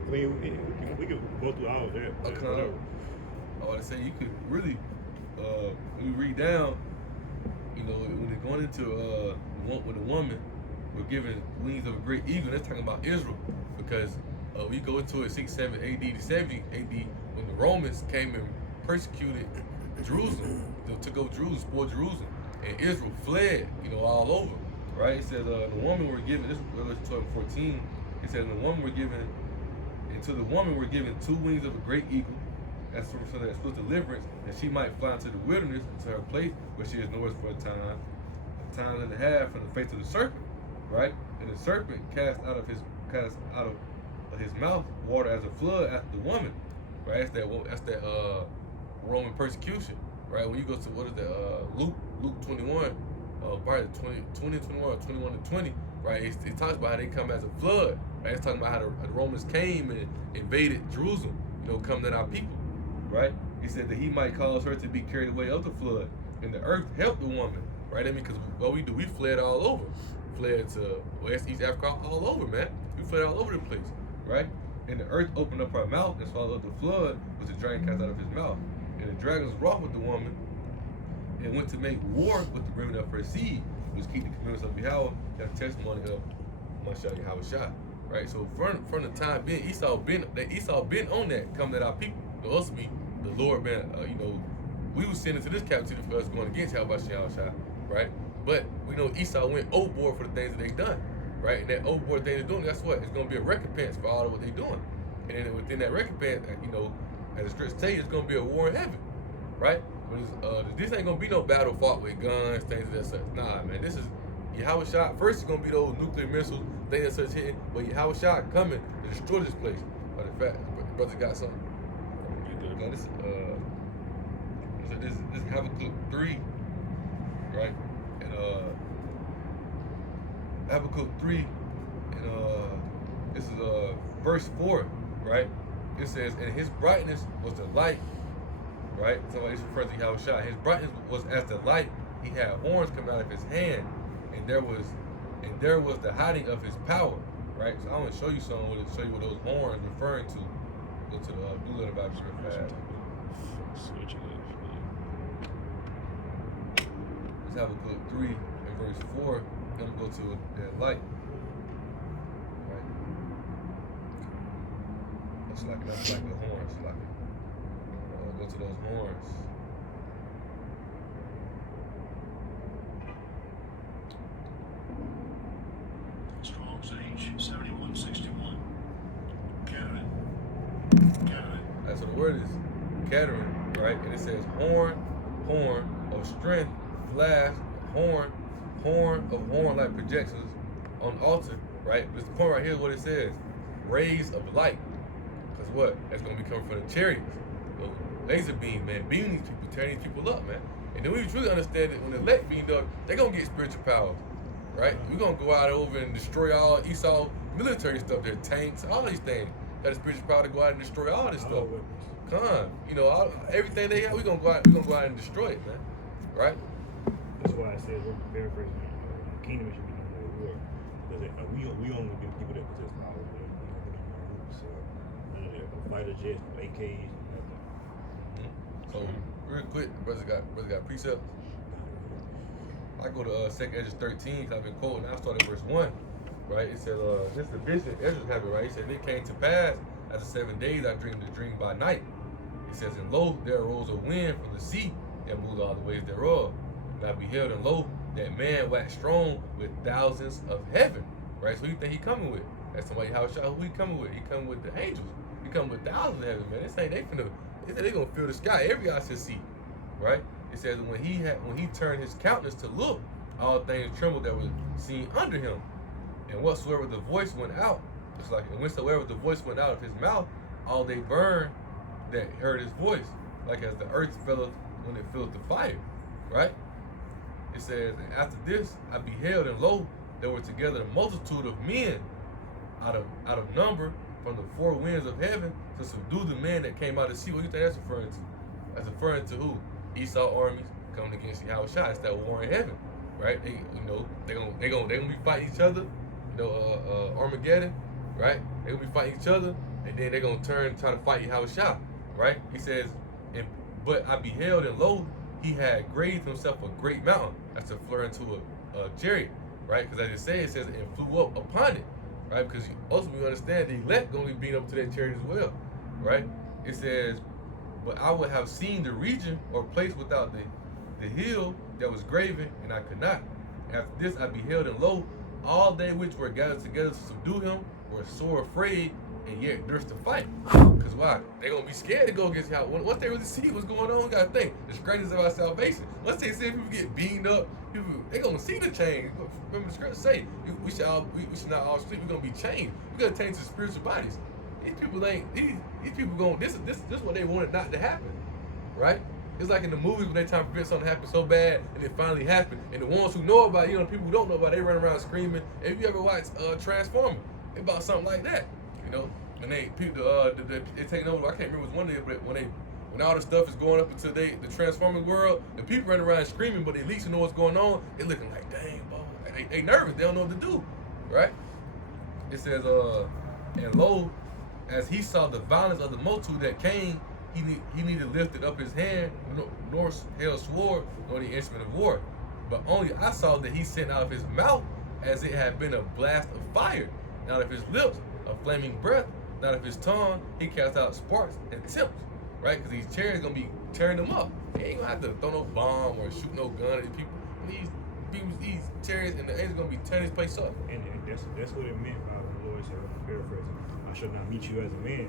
I mean, we could go through all of that. okay, I want to say you could really, when you read down, you know, when they're going into with a woman, we're given wings of a great eagle. That's talking about Israel, because we go into it 67 AD to 70 AD when the Romans came and persecuted Jerusalem. They took over Jerusalem, spoiled Jerusalem, and Israel fled, you know, all over. Right? It says the woman were given. This is Revelation 12:14. It says the woman were given. And to the woman were given 2 wings of a great eagle. That's something that split deliverance, and she might fly into the wilderness, into her place where she is noised for a time and a half from the face of the serpent, right? And the serpent cast out of his mouth water as a flood after the woman, right? That's that Roman persecution, right? When you go to what is that Luke 21, probably 20 21 or 21 to 20, right? It talks about how they come as a flood, right? It's talking about how the Romans came and invaded Jerusalem, you know, coming at our people, right? He said that he might cause her to be carried away of the flood, and the earth helped the woman, right? I mean, because what we do, we fled all over, fled to West, East Africa, all over, man. We fled all over the place, right? And the earth opened up her mouth and swallowed up the flood, which the dragon cast out of his mouth. And the dragon was wroth with the woman and went to make war with the remnant of her seed, which keep the commandments of Yahweh and the testimony of Yahawashi. Right? So from the time being, Esau been on that, coming at our people. To us, the Lord, man, you know, we was sent into this captivity for us going against Yahawashi, right? But we know Esau went overboard for the things that they done, right? And that overboard thing they're doing, guess what? It's gonna be a recompense for all of what they're doing. And then within that recompense, you know, as the scriptures tell you, it's gonna be a war in heaven, right? But this ain't gonna be no battle fought with guns, things of that such. Nah, man, this is Yahawashi. First, it's gonna be those nuclear missiles, things that such hitting, but Yahawashi coming to destroy this place. But in fact, the brother got something. Now this is Habakkuk 3, right? And Habakkuk 3, and this is verse 4, right? It says, and his brightness was the light, right? So it's referring to Yahawashi. His brightness was as the light. He had horns coming out of his hand, and there was the hiding of his power, right? So I want to show you something. Show you what those horns referring to. Go to the blue letter Bible real fast. Let's have a good 3 and verse 4. Then we'll go to that light. Right? That's like the horns. Like go to those horns. Strong's H 7161. Catamount. That's what the word is. Catering, right? And it says horn of strength, flash, horn of horn like projections on the altar, right? But the point right here is what it says. Rays of light. Because what? That's going to be coming from the chariots. Those laser beam, man. Beaming these people, tearing these people up, man. And then we truly understand that when the elect beamed up, they're going to get spiritual powers, right? We're going to go out over and destroy all Esau military stuff, their tanks, all these things. Got a spiritual power to go out and destroy all this stuff. Come on, you know, everything they have, we're gonna go out and destroy it, man. Right? That's why I said we're very first kingdom should be the war. Because we only be the people that possess power. So fighter jets, AKs, nothing. So real quick, brother got precepts. I go to 2nd Ezra 13, because I've been quoting. I started verse 1, right? It said, this is the vision Ezra having, right? He said, it came to pass After 7 days, I dreamed a dream by night. It says, and lo, there arose a wind from the sea that moved all the ways thereof. And I beheld, and lo, that man waxed strong with thousands of heaven. Right? So who you think he coming with? That's somebody who he coming with? He coming with the angels. He coming with thousands of heaven, man. They say they gonna fill the sky. Every eye shall see. Right? It says when he turned his countenance to look, all things trembled that were seen under him. And whatsoever the voice went out, it's like, and whensoever the voice went out of his mouth, all they burned that heard his voice, like as the earth filleth when it filleth the fire. Right? It says, and after this I beheld, and lo, there were together a multitude of men out of number from the four winds of heaven to subdue the man that came out of the sea. What do you think that's referring to? That's referring to who? Esau armies coming against Yahawashi. It's that war in heaven, right? They're gonna be fighting each other. Armageddon, right? They're gonna be fighting each other, and then they're gonna try to fight Yahawashi, right? He says, but I beheld, and lo, he had grazed himself a great mountain. That's referring to a chariot, right? Because as it says, and flew up upon it, right? Because ultimately we understand the elect gonna be beating up to that chariot as well, right? It says, but I would have seen the region or place without the hill that was graven, and I could not. After this I beheld, and lo, all they which were gathered together to subdue him were sore afraid, and yet durst to fight. Because why? They're going to be scared to go against Yahweh. Once they really see what's going on, we got to think. The greatness of our salvation. Once they see people get beaten up, they're going to see the change. Remember the scripture say, we should not all sleep. We're going to be changed. We're going to change the spiritual bodies. These people going, this is what they wanted not to happen. Right? It's like in the movies when they try to prevent something to happen so bad, and it finally happened. And the ones who know about it, the people who don't know about it, they run around screaming. If you ever watch Transformers, it's about something like that. When they taking over, I can't remember which one day, but when all the stuff is going up into the Transforming world, the people running around screaming, but at least you know what's going on. They looking like, dang, boy, they nervous. They don't know what to do, right? It says, and lo, as he saw the violence of the multitude that came, he neither lifted up his hand, nor held sword, nor the instrument of war. But only I saw that he sent out of his mouth as it had been a blast of fire, and out of his lips a flaming breath, and out of his tongue he cast out sparks and tips, right? Because these chariots gonna be tearing them up. He ain't gonna have to throw no bomb or shoot no gun at people. These chariots and the angels gonna be tearing this place up. And that's what it meant by when the Lord said, I'm paraphrasing, I shall not meet you as a man.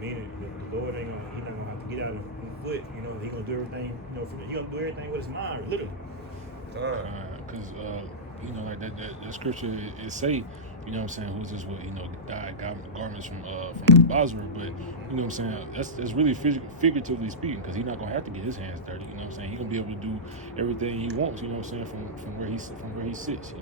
Meaning the Lord he's not gonna have to get out on foot, he gonna do everything, he gonna do everything with his mind, literally. Because like that scripture it say, who's this what dyed garments from Basra, but you know what I'm saying, that's really figuratively speaking, because he's not gonna have to get his hands dirty, you know what I'm saying, he gonna be able to do everything he wants, you know what I'm saying, from where he sits,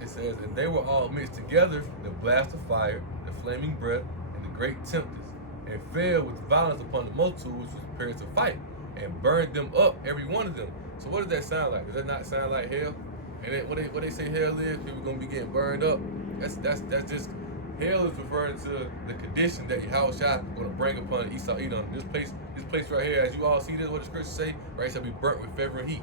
It says, and they were all mixed together, the blast of fire, the flaming breath, and the great tempest, and fell with violence upon the multitude which was prepared to fight, and burned them up, every one of them. So what does that sound like? Does that not sound like hell? And then what they say hell is, people gonna be getting burned up. That's just, hell is referring to the condition that Yahawashi gonna bring upon Esau Edom. This place right here, as you all see this, what the scriptures say, right, shall be burnt with fervent heat.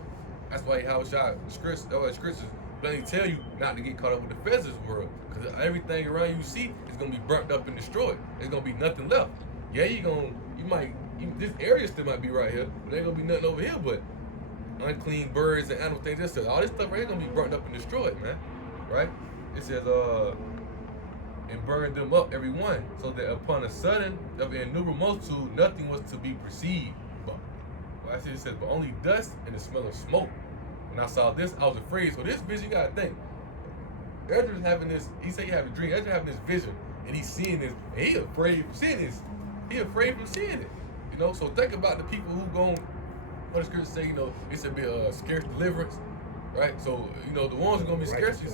That's why Yahawashi, the scriptures plainly tell you not to get caught up with the feathers of this world, because everything around you see is gonna be burnt up and destroyed. There's gonna be nothing left. Yeah, this area still might be right here, but there ain't gonna be nothing over here but unclean birds and animal things. All this stuff right here gonna be burnt up and destroyed, man. Right? It says, and burned them up, every one, so that upon a sudden of an innumerable multitude, nothing was to be perceived. But I see it says, but only dust and the smell of smoke. When I saw this, I was afraid. So this vision, you gotta think. Ezra's having this, he said he had a dream. Ezra's having this vision, and he's seeing this, and he afraid from seeing this. He afraid from seeing it. So think about the people who gon', what the scripture say, it should be a scarce deliverance, right? So, the ones who gonna be scarcely,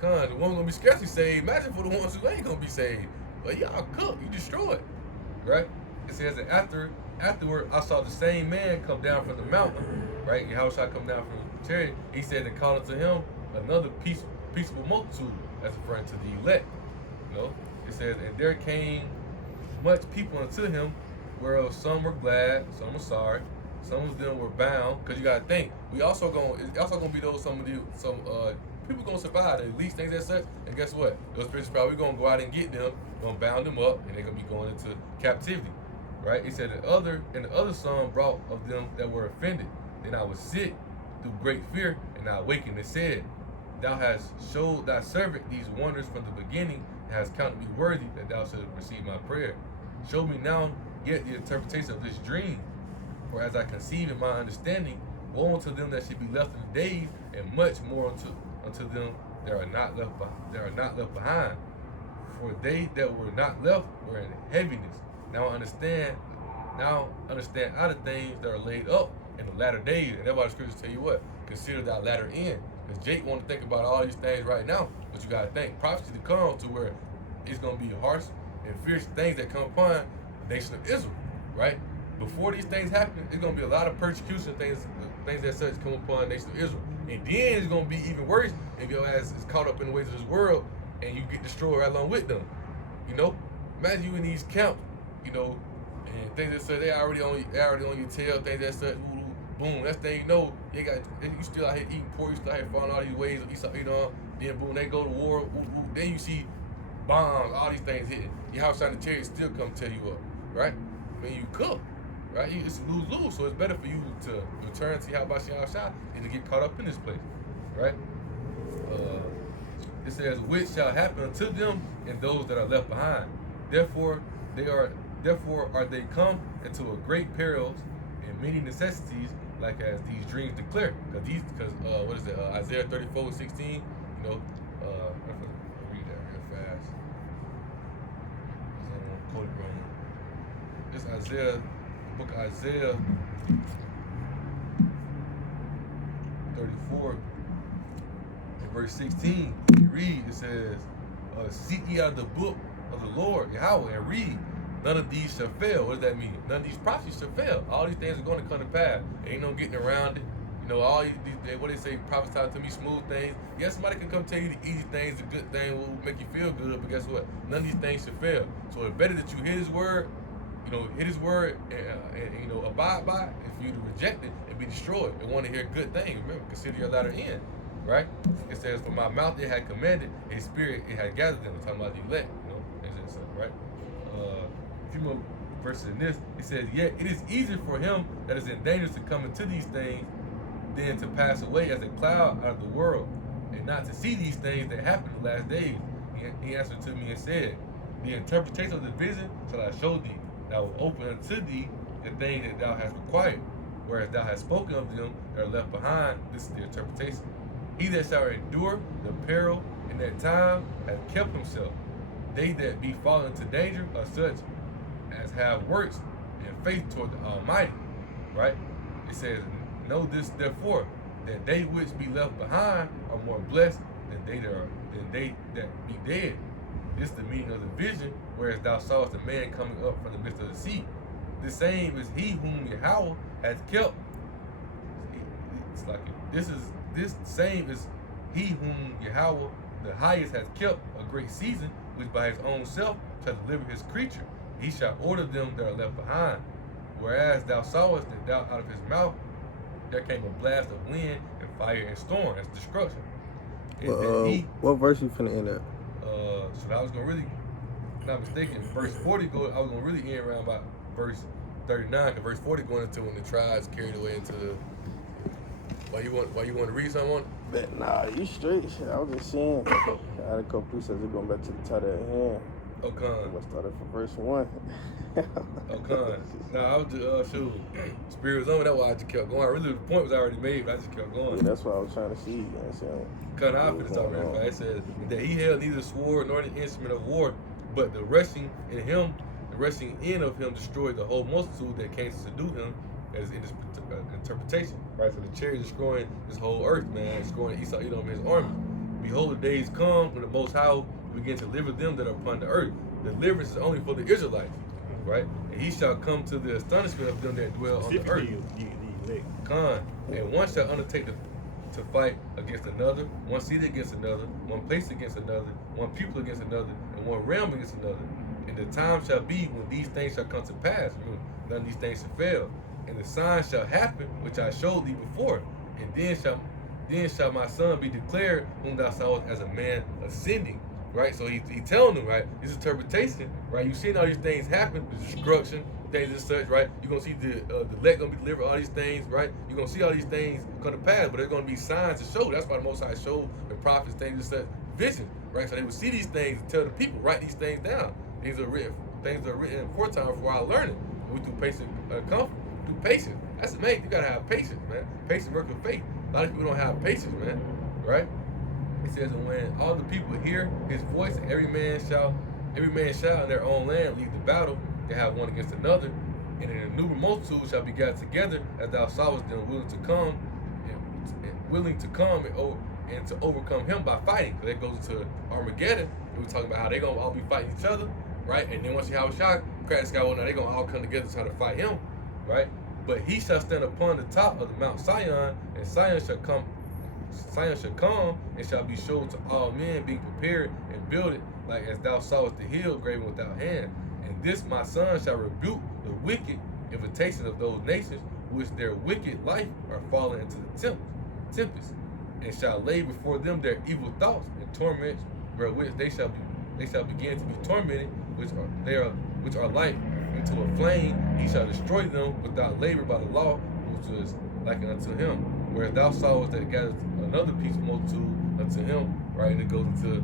the ones who gonna be scarcely saved. Imagine for the ones who ain't gonna be saved. But y'all cooked, you destroyed, right? It says that afterward, I saw the same man come down from the mountain, right? Yahawashi come down from the chariot. He said, and called unto him another peaceable multitude, that's referring to the elect. It says, and there came much people unto him, whereof some were glad, some were sorry, some of them were bound. Because you gotta think, it's also gonna be some people people gonna survive. They release things as such, and guess what? Those spirits probably gonna go out and get them, gonna bound them up, and they're gonna be going into captivity. Right? He said the other son brought of them that were offended. Then I was sick through great fear, and I awakened and said, Thou hast showed thy servant these wonders from the beginning, and hast counted me worthy that thou shouldst receive my prayer. Show me now yet the interpretation of this dream. For as I conceive in my understanding, woe unto them that should be left in the days, and much more unto them that are not left behind. For they that were not left were in heaviness. Now understand other things that are laid up in the latter days. And that's why the scriptures tell you what? Consider thy latter end. Because Jake want to think about all these things right now, but you got to think prophecy to come to where it's going to be harsh and fierce things that come upon the nation of Israel, right? Before these things happen, it's going to be a lot of persecution, things that such come upon the nation of Israel. And then it's going to be even worse if your ass is caught up in the ways of this world and you get destroyed right along with them. You know, imagine you in these camps, you know, and things that such, they already on your tail, things that such, boom, that's the thing you know, you still out here eating pork, you still out here following all these ways, you know, then boom, they go to war, then you see bombs, all these things hitting. Your house on the chariot still come tear you up, right? I mean, you cook, right? It's lose-lose, so it's better for you to return to Yahawashi and to get caught up in this place, right? It says, which shall happen unto them and those that are left behind. Therefore are they come into a great perils and many necessities, like as these dreams declare. Because what is it? Isaiah 34:16. You know, I'm gonna read that real fast. I don't want to quote it wrong. It's Isaiah, the book of Isaiah 34, and verse 16. You read, it says, "Seek ye out the book of the Lord Yahweh and read. None of these shall fail." What does that mean? None of these prophecies shall fail. All these things are going to come to pass. Ain't no getting around it. You know, all these what they say, prophesy to me smooth things. Yes, somebody can come tell you the easy things, the good thing will make you feel good, but guess what? None of these things should fail. So it's better that you hear his word, you know, and you know, abide by it, and for you to reject it and be destroyed and want to hear good things. Remember, consider your latter end, right? It says, "For my mouth it had commanded, his spirit it had gathered them." We're talking about the elect, you know, it's something, right? A few more verses in this, it says, "Yet it is easier for him that is in danger to come into these things than to pass away as a cloud out of the world, and not to see these things that happen in the last days." He answered to me and said, "The interpretation of the vision shall I show thee. Thou will open unto thee the thing that thou hast required, whereas thou hast spoken of them that are left behind." This is the interpretation. "He that shall endure the peril in that time hath kept himself. They that be fallen into danger are such as have works and faith toward the Almighty." Right? It says, "Know this therefore, that they which be left behind are more blessed than they that be dead. This is the meaning of the vision, whereas thou sawest a man coming up from the midst of the sea. The same is he whom Yahweh hath kept." It's like this same is he whom Yahweh the highest hath kept a great season, which by his own self shall deliver his creature. He shall order them that are left behind. Whereas thou sawest that out of his mouth there came a blast of wind and fire and storm. That's destruction. What verse you finna end at? So I was gonna really, if not mistaken, verse 40 I was gonna really end around about verse 39, because verse 40 going into when the tribes carried away into the. Why you want to read something on it? But nah, you straight. Shit, I was just saying. I had a couple precepts going back to the title at hand. Okay. I'm gonna start it from verse 1. Okay. Nah, I was just shoot. Spirit was on me. That's why I just kept going. Really, the point was already made, but I just kept going. Yeah, that's what I was trying to see. You know what I'm saying? Cut off for the top of it. It says that he held neither sword nor the instrument of war, but the rushing in of him destroyed the whole multitude that came to subdue him, as in this interpretation. Right? So the chariot destroying this whole earth, man, destroying Esau, Edom, and his army. Behold, the days come when the Most High will begin to deliver them that are upon the earth. Deliverance is only for the Israelites, right? And he shall come to the astonishment of them that dwell on the earth. And one shall undertake to fight against another, one city against another, one place against another, one people against another, and one realm against another. And the time shall be when these things shall come to pass. Remember, none of these things shall fail. And the sign shall happen, which I showed thee before. And then then shall my son be declared whom thou sawest as a man ascending. Right? So he telling them, right, this interpretation, right? You've seen all these things happen, the destruction, things and such, right? You're gonna see the elect gonna be delivered, all these things, right? You're gonna see all these things come to pass, but there's gonna be signs to show. That's why the Most High showed the prophets things and such vision, right? So they would see these things and tell the people, write these things down. Things are written aforetime for our learning. And we do patient comfort, do patience. That's amazing. You gotta have patience, man. Patience work with faith. A lot of people don't have patience, man. Right? It says, and when all the people hear his voice, every man shall in their own land leave the battle, they have one against another, and an innumerable multitude shall be gathered together, as thou sawest them willing to come and to overcome him by fighting. So that goes into Armageddon. We were talking about how they're gonna all be fighting each other, right? And then once Yahawashi crack the sky, well, now they're gonna all come together to try to fight him, right? But he shall stand upon the top of the Mount Sion, and Sion shall come and shall be shown to all men, being prepared and builded, like as thou sawest the hill graven without hand. And this my son shall rebuke the wicked invitation of those nations, which their wicked life are fallen into the tempest, and shall lay before them their evil thoughts and torments, wherewith they shall begin to be tormented, which are like into a flame. He shall destroy them without labor by the law, which was like unto him. Whereas thou sawest that gathers another piece of multitude unto him, right? And it goes into,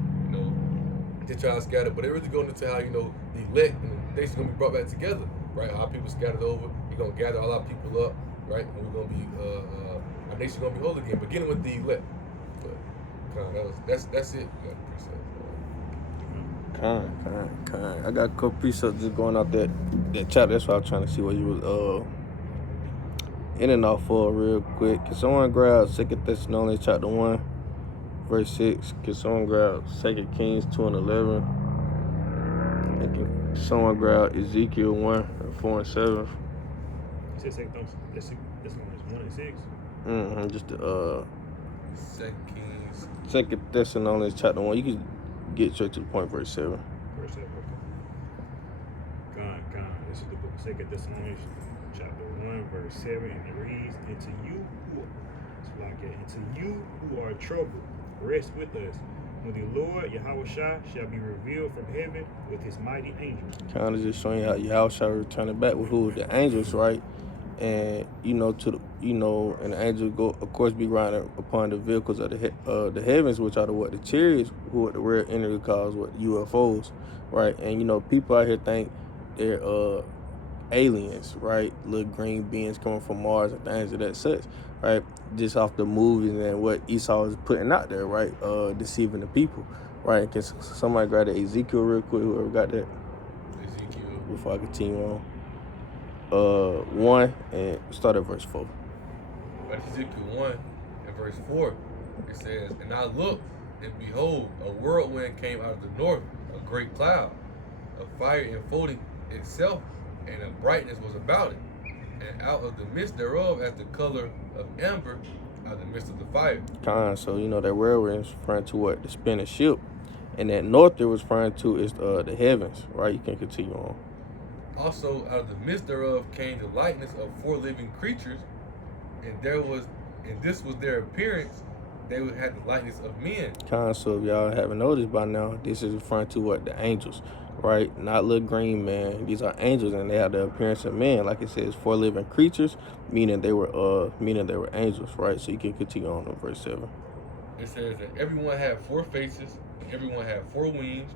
they try to scatter, but it really goes into how, the elect and the nation's gonna be brought back together, right? Our people scattered over, you're gonna gather all our people up, right? And we're gonna be, our nation's gonna be whole again, beginning with the elect. But that's it. I got a couple precepts just going out that chapter. That's why I was trying to see what you was in and out for real quick. Can someone grab 2 Thessalonians chapter 1, verse 6? Can someone grab 2 Kings 2 and 11? And can someone grab Ezekiel 1, 4 and 7? You said this one is 1 and 6? Just the 2 Kings. 2 Thessalonians chapter 1. You can get straight to the point, verse 7. Verse 7, okay. God. This is the book of 2 Thessalonians, chapter 1, verse 7, and it reads, and to you who are troubled, rest with us, when the Lord Yahawashi shall be revealed from heaven with his mighty angels. Kind of just showing you how Yahawashi returning back with who? The angels, right? And and the angels go, of course, be riding upon the vehicles of the heavens, which are the chariots, who are the rare entity calls UFOs, right? And people out here think they're aliens, right? Little green beings coming from Mars and things of that such, right? Just off the movies and what Esau is putting out there, right? Deceiving the people, right? Can somebody grab the Ezekiel real quick? Whoever got that? Ezekiel. Before I continue on. 1 and start at verse 4. But Ezekiel 1 and verse 4, it says, and I looked, and behold, a whirlwind came out of the north, a great cloud, a fire enfolding itself, and a brightness was about it, and out of the midst thereof as the color of amber, out of the midst of the fire. So that whirlwind is referring to what? The spinning ship. And that north it was referring to is the heavens, right? You can continue on. Also, out of the midst thereof came the likeness of 4 living creatures, and this was their appearance. They would have the likeness of men. So if y'all haven't noticed by now, this is referring to what? The angels, right? Not little green man. These are angels, and they have the appearance of men. Like it says, 4 living creatures, meaning they were angels, right? So you can continue on in verse 7. It says that everyone had 4 faces, and everyone had 4 wings,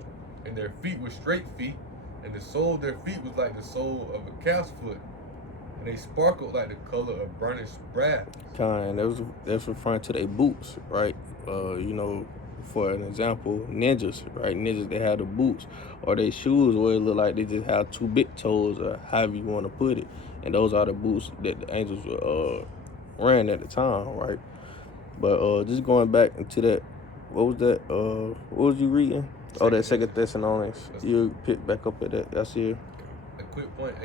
and their feet were straight feet. And the sole of their feet was like the sole of a calf's foot, and they sparkled like the color of burnished brass. And that's referring to their boots, right? For an example, ninjas, right? Ninjas, they have the boots, or their shoes where it look like they just have 2 big toes, or however you want to put it. And those are the boots that the angels were wearing at the time, right? But just going back into that, what was that? What was you reading? That 2 Thessalonians. You pick back up at that. That's here. A quick point.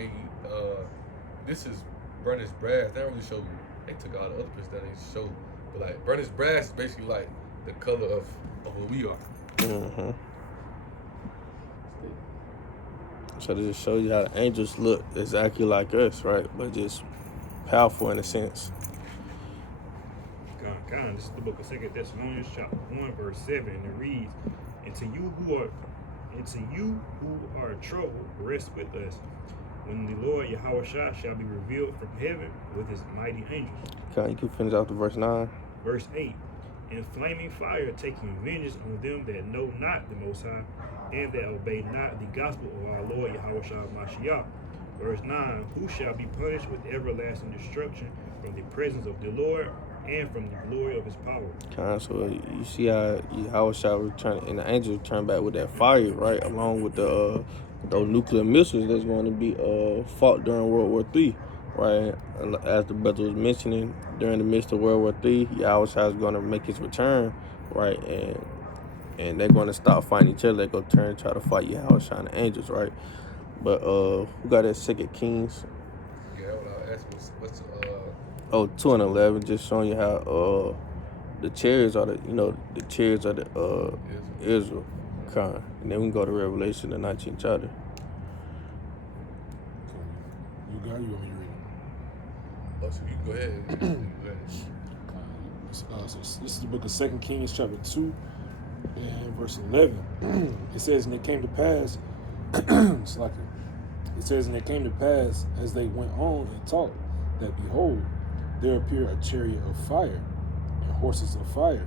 This is burnished brass. They don't really show you. They took all the other pieces that they showed. But like burnished brass is basically like the color of what we are. Mm-hmm. So to just show you how the angels look exactly like us, right? But just powerful in a sense. God. This is the book of 2 Thessalonians chapter 1 verse 7, and it reads, And to you who are troubled, rest with us, when the Lord Yahawashi shall be revealed from heaven with his mighty angels. Okay, you can finish out to verse 9. Verse 8, And flaming fire taking vengeance on them that know not the Most High, and that obey not the gospel of our Lord Yahawashi Mashiach. Verse 9, Who shall be punished with everlasting destruction from the presence of the Lord and from the glory of his power. Okay, so you see how shall return, and the angels return back with that fire, right? Along with the those nuclear missiles that's going to be fought during World War III, right? And as the brother was mentioning, during the midst of World War III, Yahawashi is going to make his return, right? And they're going to stop fighting each other. They're going to turn and try to fight Yahawashi and the angels, right? But who got that 2 Kings? Yeah, what I asked what's 2 and 11, just showing you how the chariots are the chariots of the Israel. Okay. And then we can go to Revelation, the 19th chapter. You got it, you want me to read it? Oh, so you go ahead. Go ahead. So this is the book of 2 Kings chapter 2 and verse 11. It says, and it came to pass, it says, and it came to pass as they went on and talked, that behold, there appeared a chariot of fire and horses of fire,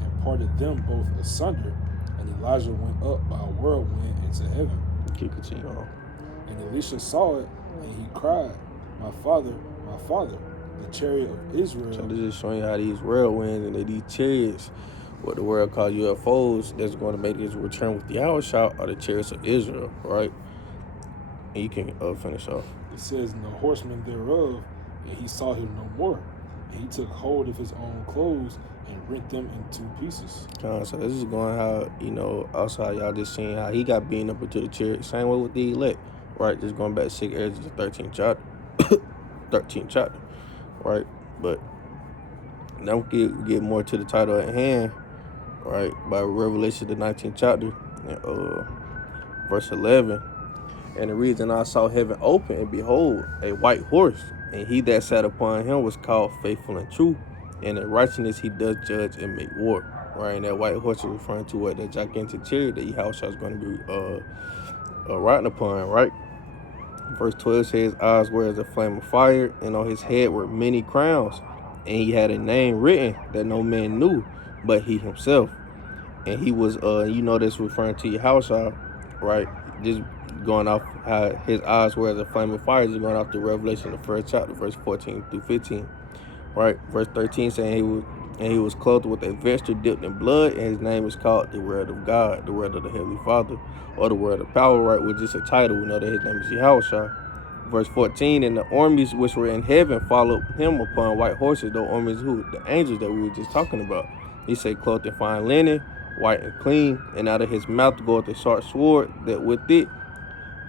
and parted them both asunder, and Elijah went up by a whirlwind into heaven. Keep continuing on. And Elisha saw it, and he cried, my father, the chariot of Israel. So this is showing you how these whirlwinds and these chariots, what the world calls UFOs, that's going to make his return with the Yahawashi are the chariots of Israel, right? And you can finish off. It says, and the horsemen thereof, and he saw him no more. And he took hold of his own clothes and rent them in two pieces. So this is going how, also how y'all just seeing how he got beaten up into the chariot. Same way with the elect, right? Just going back to 6 Ezra, the 13th chapter. 13th chapter, right? But now we get more to the title at hand, right? By Revelation, the 19th chapter, and, verse 11. And the reason I saw heaven open, and behold, a white horse, and he that sat upon him was called Faithful and True, and in righteousness he does judge and make war, right? And that white horse is referring to what that gigantic chariot that Yahawashi is going to be riding upon, right? Verse 12 says, eyes were as a flame of fire, and on his head were many crowns, and he had a name written that no man knew but he himself. And he was, that's referring to Yahawashi, right? Just going off how his eyes were as a flame of fire, just going off the Revelation, the 1st chapter, verse 14 through 15, right? Verse 13 saying he was clothed with a vesture dipped in blood, and his name is called the Word of God, the Word of the Heavenly Father, or the Word of Power, right? Which is a title. We know that his name is Yahawashi. Verse 14, and the armies which were in heaven followed him upon white horses. Those armies who? The angels that we were just talking about. He said, clothed in fine linen, white and clean, and out of his mouth goeth a sharp sword, that with it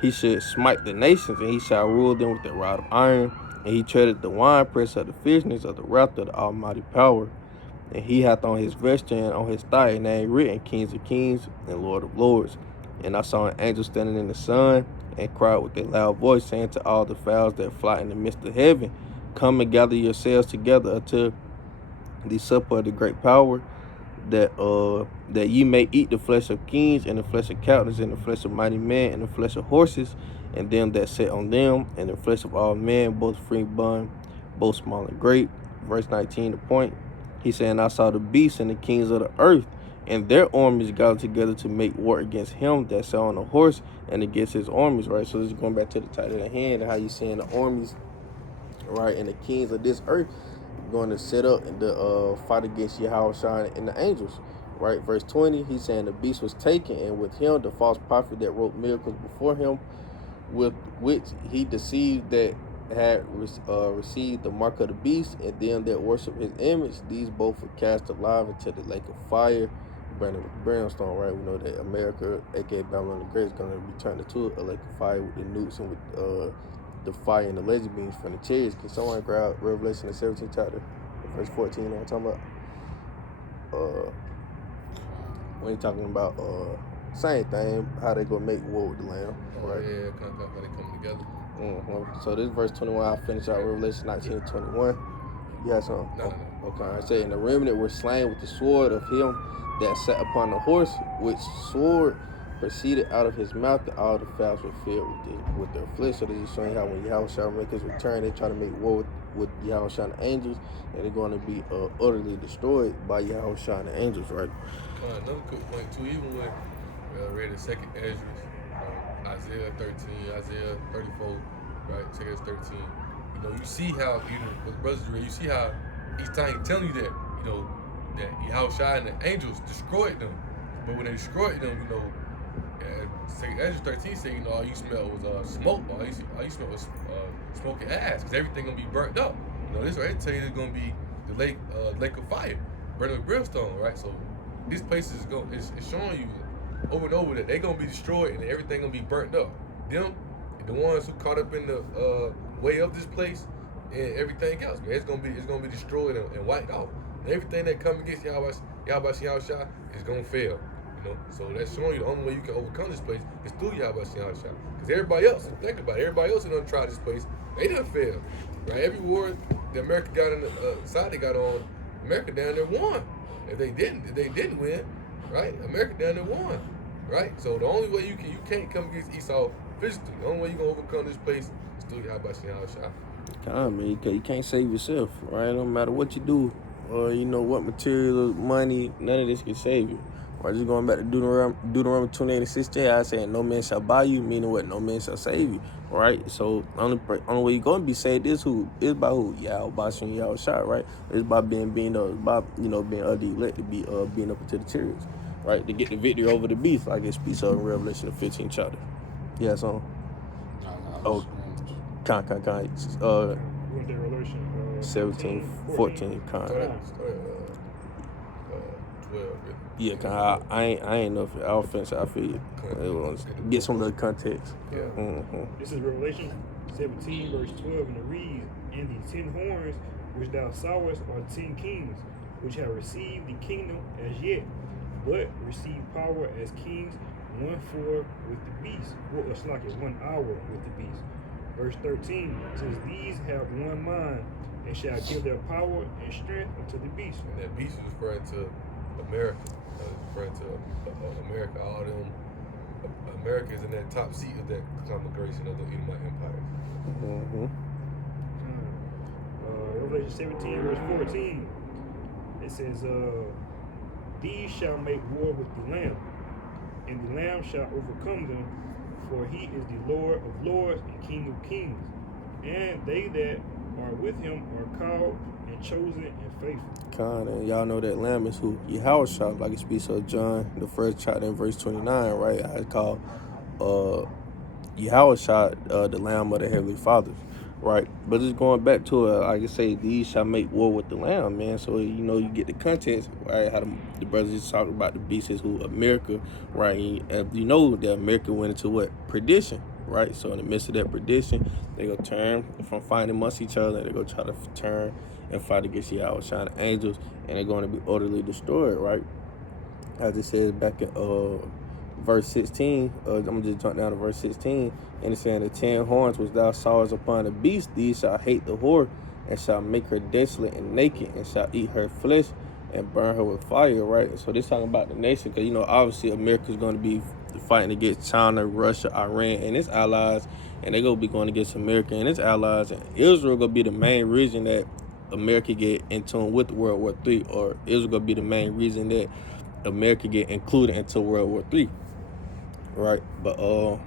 he should smite the nations, and he shall rule them with a rod of iron. And he treaded the winepress of the fierceness of the wrath of the Almighty power. And he hath on his vesture and on his thigh a name written, Kings of Kings and Lord of Lords. And I saw an angel standing in the sun, and cried with a loud voice, saying to all the fowls that fly in the midst of heaven, come and gather yourselves together unto the supper of the great power, that ye may eat the flesh of kings, and the flesh of captains, and the flesh of mighty men, and the flesh of horses, and them that sit on them, and the flesh of all men, both free and bond, both small and great. Verse 19, the point. He said, and I saw the beasts and the kings of the earth, and their armies gathered together to make war against him that sat on the horse, and against his armies, right? So this is going back to the title at hand, and how you seeing the armies, right, and the kings of this earth going to set up and to fight against Yahawashi and the angels, right? Verse 20, he's saying the beast was taken, and with him the false prophet that wrote miracles before him, with which he deceived that had received the mark of the beast, and them that worship his image. These both were cast alive into the lake of fire, burning with brimstone, right? We know that America, aka Babylon the Great, is going to be turned into a lake of fire with the nukes and with the fire and the laser beams from the chariots. Can someone grab Revelation, the 17th chapter, verse 14? I'm talking about when you're talking about same thing, how they gonna make war with the Lamb, right? Yeah, kind of how they come together. So this verse 21, I'll finish out Revelation 19 and 21. You got something? No. Okay, I say, and the remnant were slain with the sword of him that sat upon the horse, which sword proceeded out of his mouth, and all the fowls were filled with their flesh. So this is showing how when Yahawashi make his return, they try to make war with Yahawashi and the angels, and they're going to be utterly destroyed by Yahawashi and the angels, right? Another good point too, even when read the second Ezra, Isaiah 13, Isaiah 34, right? Check out 13. You know, you see how, even with brothers read, you see how each time he's telling you that, you know, that Yahawashi and the angels destroyed them. But when they destroyed them, you know, Ezra 13 said, you know, all you smell was smoke, all you smell was smoking ash, because everything gonna be burnt up. You know, this right tell you it's gonna be the lake of fire, burning with brimstone, right? So these places it's showing you over and over that they're gonna be destroyed and everything gonna be burnt up. Them, the ones who caught up in the way of this place and everything else, man, it's gonna be destroyed and wiped out. And everything that comes against Yahawashi is gonna fail. You know, so that's showing you the only way you can overcome this place is through Yahawashi. Because everybody else, think about it, everybody else who done tried this place, they done failed. Right? Every war that America got on the side they got on, America down there won. If they didn't win, right? America down there won. Right? So the only way you can't come against Esau physically. The only way you gonna overcome this place is through Yahawashi. Come on, man, you can't save yourself, right? No matter what you do, or you know what material, money, none of this can save you. Right? Just going back to Deuteronomy 28:16, I said, no man shall buy you, meaning what? No man shall save you, right? So only way you're gonna be saved is by who? Yahawashi and Yahawashi, right? It's by being of the elect to be being up into the chariots, right? To get the victory over the beast, like it speaks of in Revelation the 15th chapter. Yeah, so. Oh, con. Went there, Revelation 17, 14, con. 12. Yeah, con. I ain't know if I'll finish. I feel get some of the context. Yeah. Mm-hmm. This is Revelation 17, verse 12, and it reads, "And the 10 horns which thou sawest are 10 kings, which have received the kingdom as yet, but receive power as kings 1 with the beast." Well, it's like it's 1 hour with the beast. Verse 13 says, "These have one mind, and shall give their power and strength unto the beast." And that beast is referring to America. Referring to America. All them America is in that top seat of that congregation of the Edomite Empire. Mm-hmm. Revelation 17, verse 14. It says, "These shall make war with the Lamb, and the Lamb shall overcome them, for he is the Lord of lords and King of kings. And they that are with him are called and chosen and faithful." Con, and y'all know that Lamb is who? Yahawashi, like it speaks of John, the 1st chapter in verse 29, right? I call Yahawashi the Lamb of the Heavenly Fathers, right? But just going back to it, like I say, these shall make war with the Lamb, man. So, you know, you get the context, right? How the brothers just talking about the beast is who? America, right? And you know that America went into what? Perdition, right? So in the midst of that perdition, they go turn from fighting amongst each other, they go try to turn and fight against Yahawashi and the angels, and they're going to be utterly destroyed, right? As it says back in verse 16, I'm going to just jump down to verse 16, and it's saying, "The 10 horns which thou sawest upon the beast, these shall hate the whore, and shall make her desolate and naked, and shall eat her flesh, and burn her with fire," right? So this talking about the nation, because, you know, obviously America's going to be fighting against China, Russia, Iran, and its allies, and they're going to be going against America and its allies, and Israel going to be the main reason that America get in tune with World War III, or Israel going to be the main reason that America get included into World War III, right? But and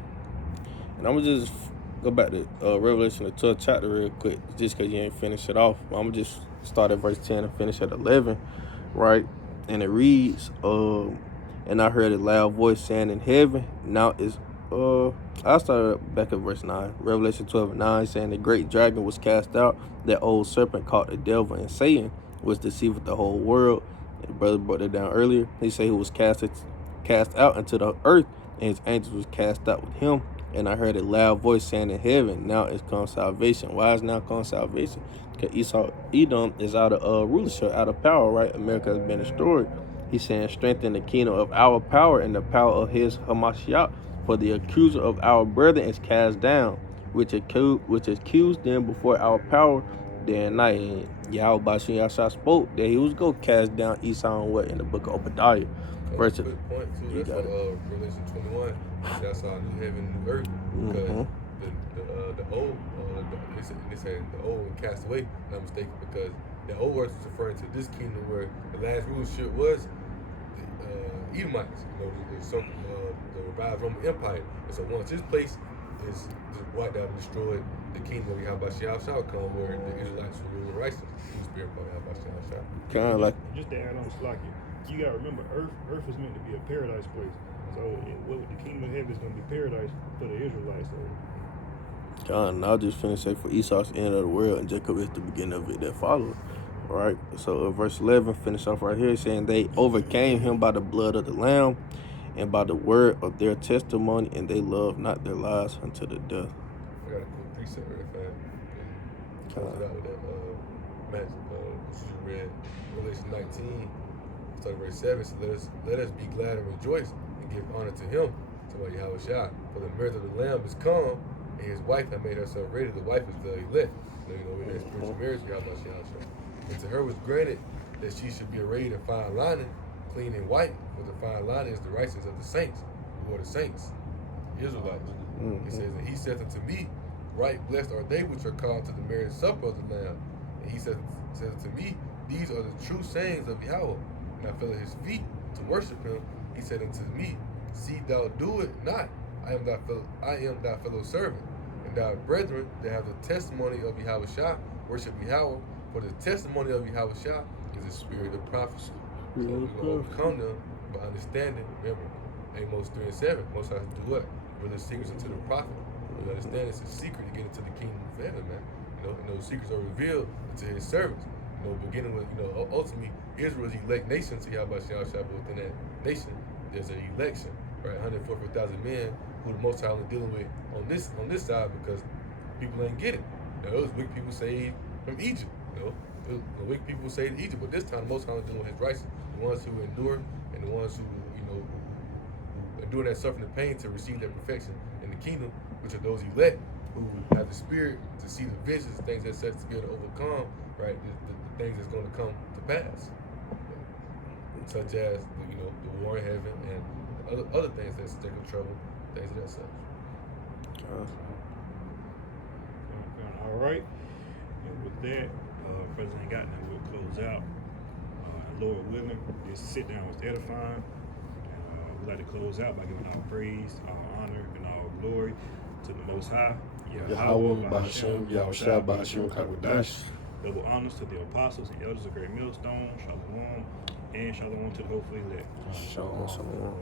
I'm gonna just go back to Revelation the 12th chapter real quick, just because you ain't finished it off. I'm gonna just start at verse 10 and finish at 11, right? And it reads, "And I heard a loud voice saying in heaven, now is I started back at verse 9. Revelation 12:9 saying, "The great dragon was cast out, that old serpent called the devil and Satan, which deceiveth the whole world." The brother brought it down earlier. He said he was cast out into the earth, and his angels was cast out with him. And I heard a loud voice saying in heaven, now is come salvation. Why is now come salvation? Because Edom is out of rulership, out of power, right? America has been destroyed. He's saying, strengthen the kingdom of our power and the power of his Hamashiach. For the accuser of our brethren is cast down, which accused them before our power day and night. And Yahawashi Yasha spoke that he was going to cast down Esau and what in the book of Obadiah. Verse, Good point too. you That's got what Revelation 21. That's our new heaven, new earth. Because the old, they said the old and cast away. I'm mistaken because the old earth is referring to this kingdom where the last rulership was the Edomites. You know, the revived Roman Empire. And so once this place is wiped out and destroyed, the kingdom of Yahawashi shall come where the Israelites will rule righteousness. The spirit of Yahawashi shall. kind of like, Just to add on, Slacky, you gotta remember, Earth is meant to be a paradise place. So the kingdom of heaven is gonna be paradise for the Israelites. So John, I'll just finish say for Esau's the end of the world and Jacob is the beginning of it that followed. Right? So verse 11, finish off right here saying they overcame him by the blood of the Lamb and by the word of their testimony, and they loved not their lives unto the death. I got a quick precept real fast. Close it out with that match. Which you read Revelation 19, starting verse 7. So let us be glad and rejoice and give honor to him. To Yahawashi. For the merit of the Lamb is come, and his wife had made herself ready. The wife is the elect. So, you know, in that spiritual marriage, Yahawashi. And to her was granted that she should be arrayed in fine lining, clean and white, for the fine lining is the righteousness of the saints, who are the saints, Israelites. It says, and he said unto me, right blessed are they which are called to the marriage supper of the Lamb. And he said unto me, these are the true sayings of Yahweh. And I fell at his feet to worship him. He said unto me, see thou do it not. I am thy fellow servant, and thy brethren that have the testimony of Yahawashi, worship Yahweh. For the testimony of Yahawashi is the spirit of prophecy. So we're going to overcome them by understanding. Remember, Amos 3 and 7. Most High do what? Reveal the secrets unto the prophet. We understand it's a secret to get into the kingdom of heaven, man. You know, and those secrets are revealed to his servants. You know, beginning with, you know, ultimately, Israel's elect nation. See how about Yahawashi, but within that nation, there's an election, right? 144,000 men who the Most High only dealing with on this side because people ain't get it. You know, those wicked people saved from Egypt. You know, the wicked people say in Egypt, but this time the Most High is doing his righteous, the ones who endure and the ones who, you know, who endure that suffering and pain to receive that perfection in the kingdom, which are those elect who have the spirit to see the visions, things that sets to be able to overcome, right, the things that's going to come to pass, such as, you know, the war in heaven and other things that's taking trouble, things of that such. all right. And with that, President Gotton will close out. Lord willing, this sit down was edifying. We'd like to close out by giving all praise, all honor, and all glory to the Most High. Yahweh, Ba'ashem, Yahushua, Ba'ashem, Kakwadash. Double honors to the apostles and elders of Great Millstone. Shalom. And shalom to the hopefully elect. Shalom.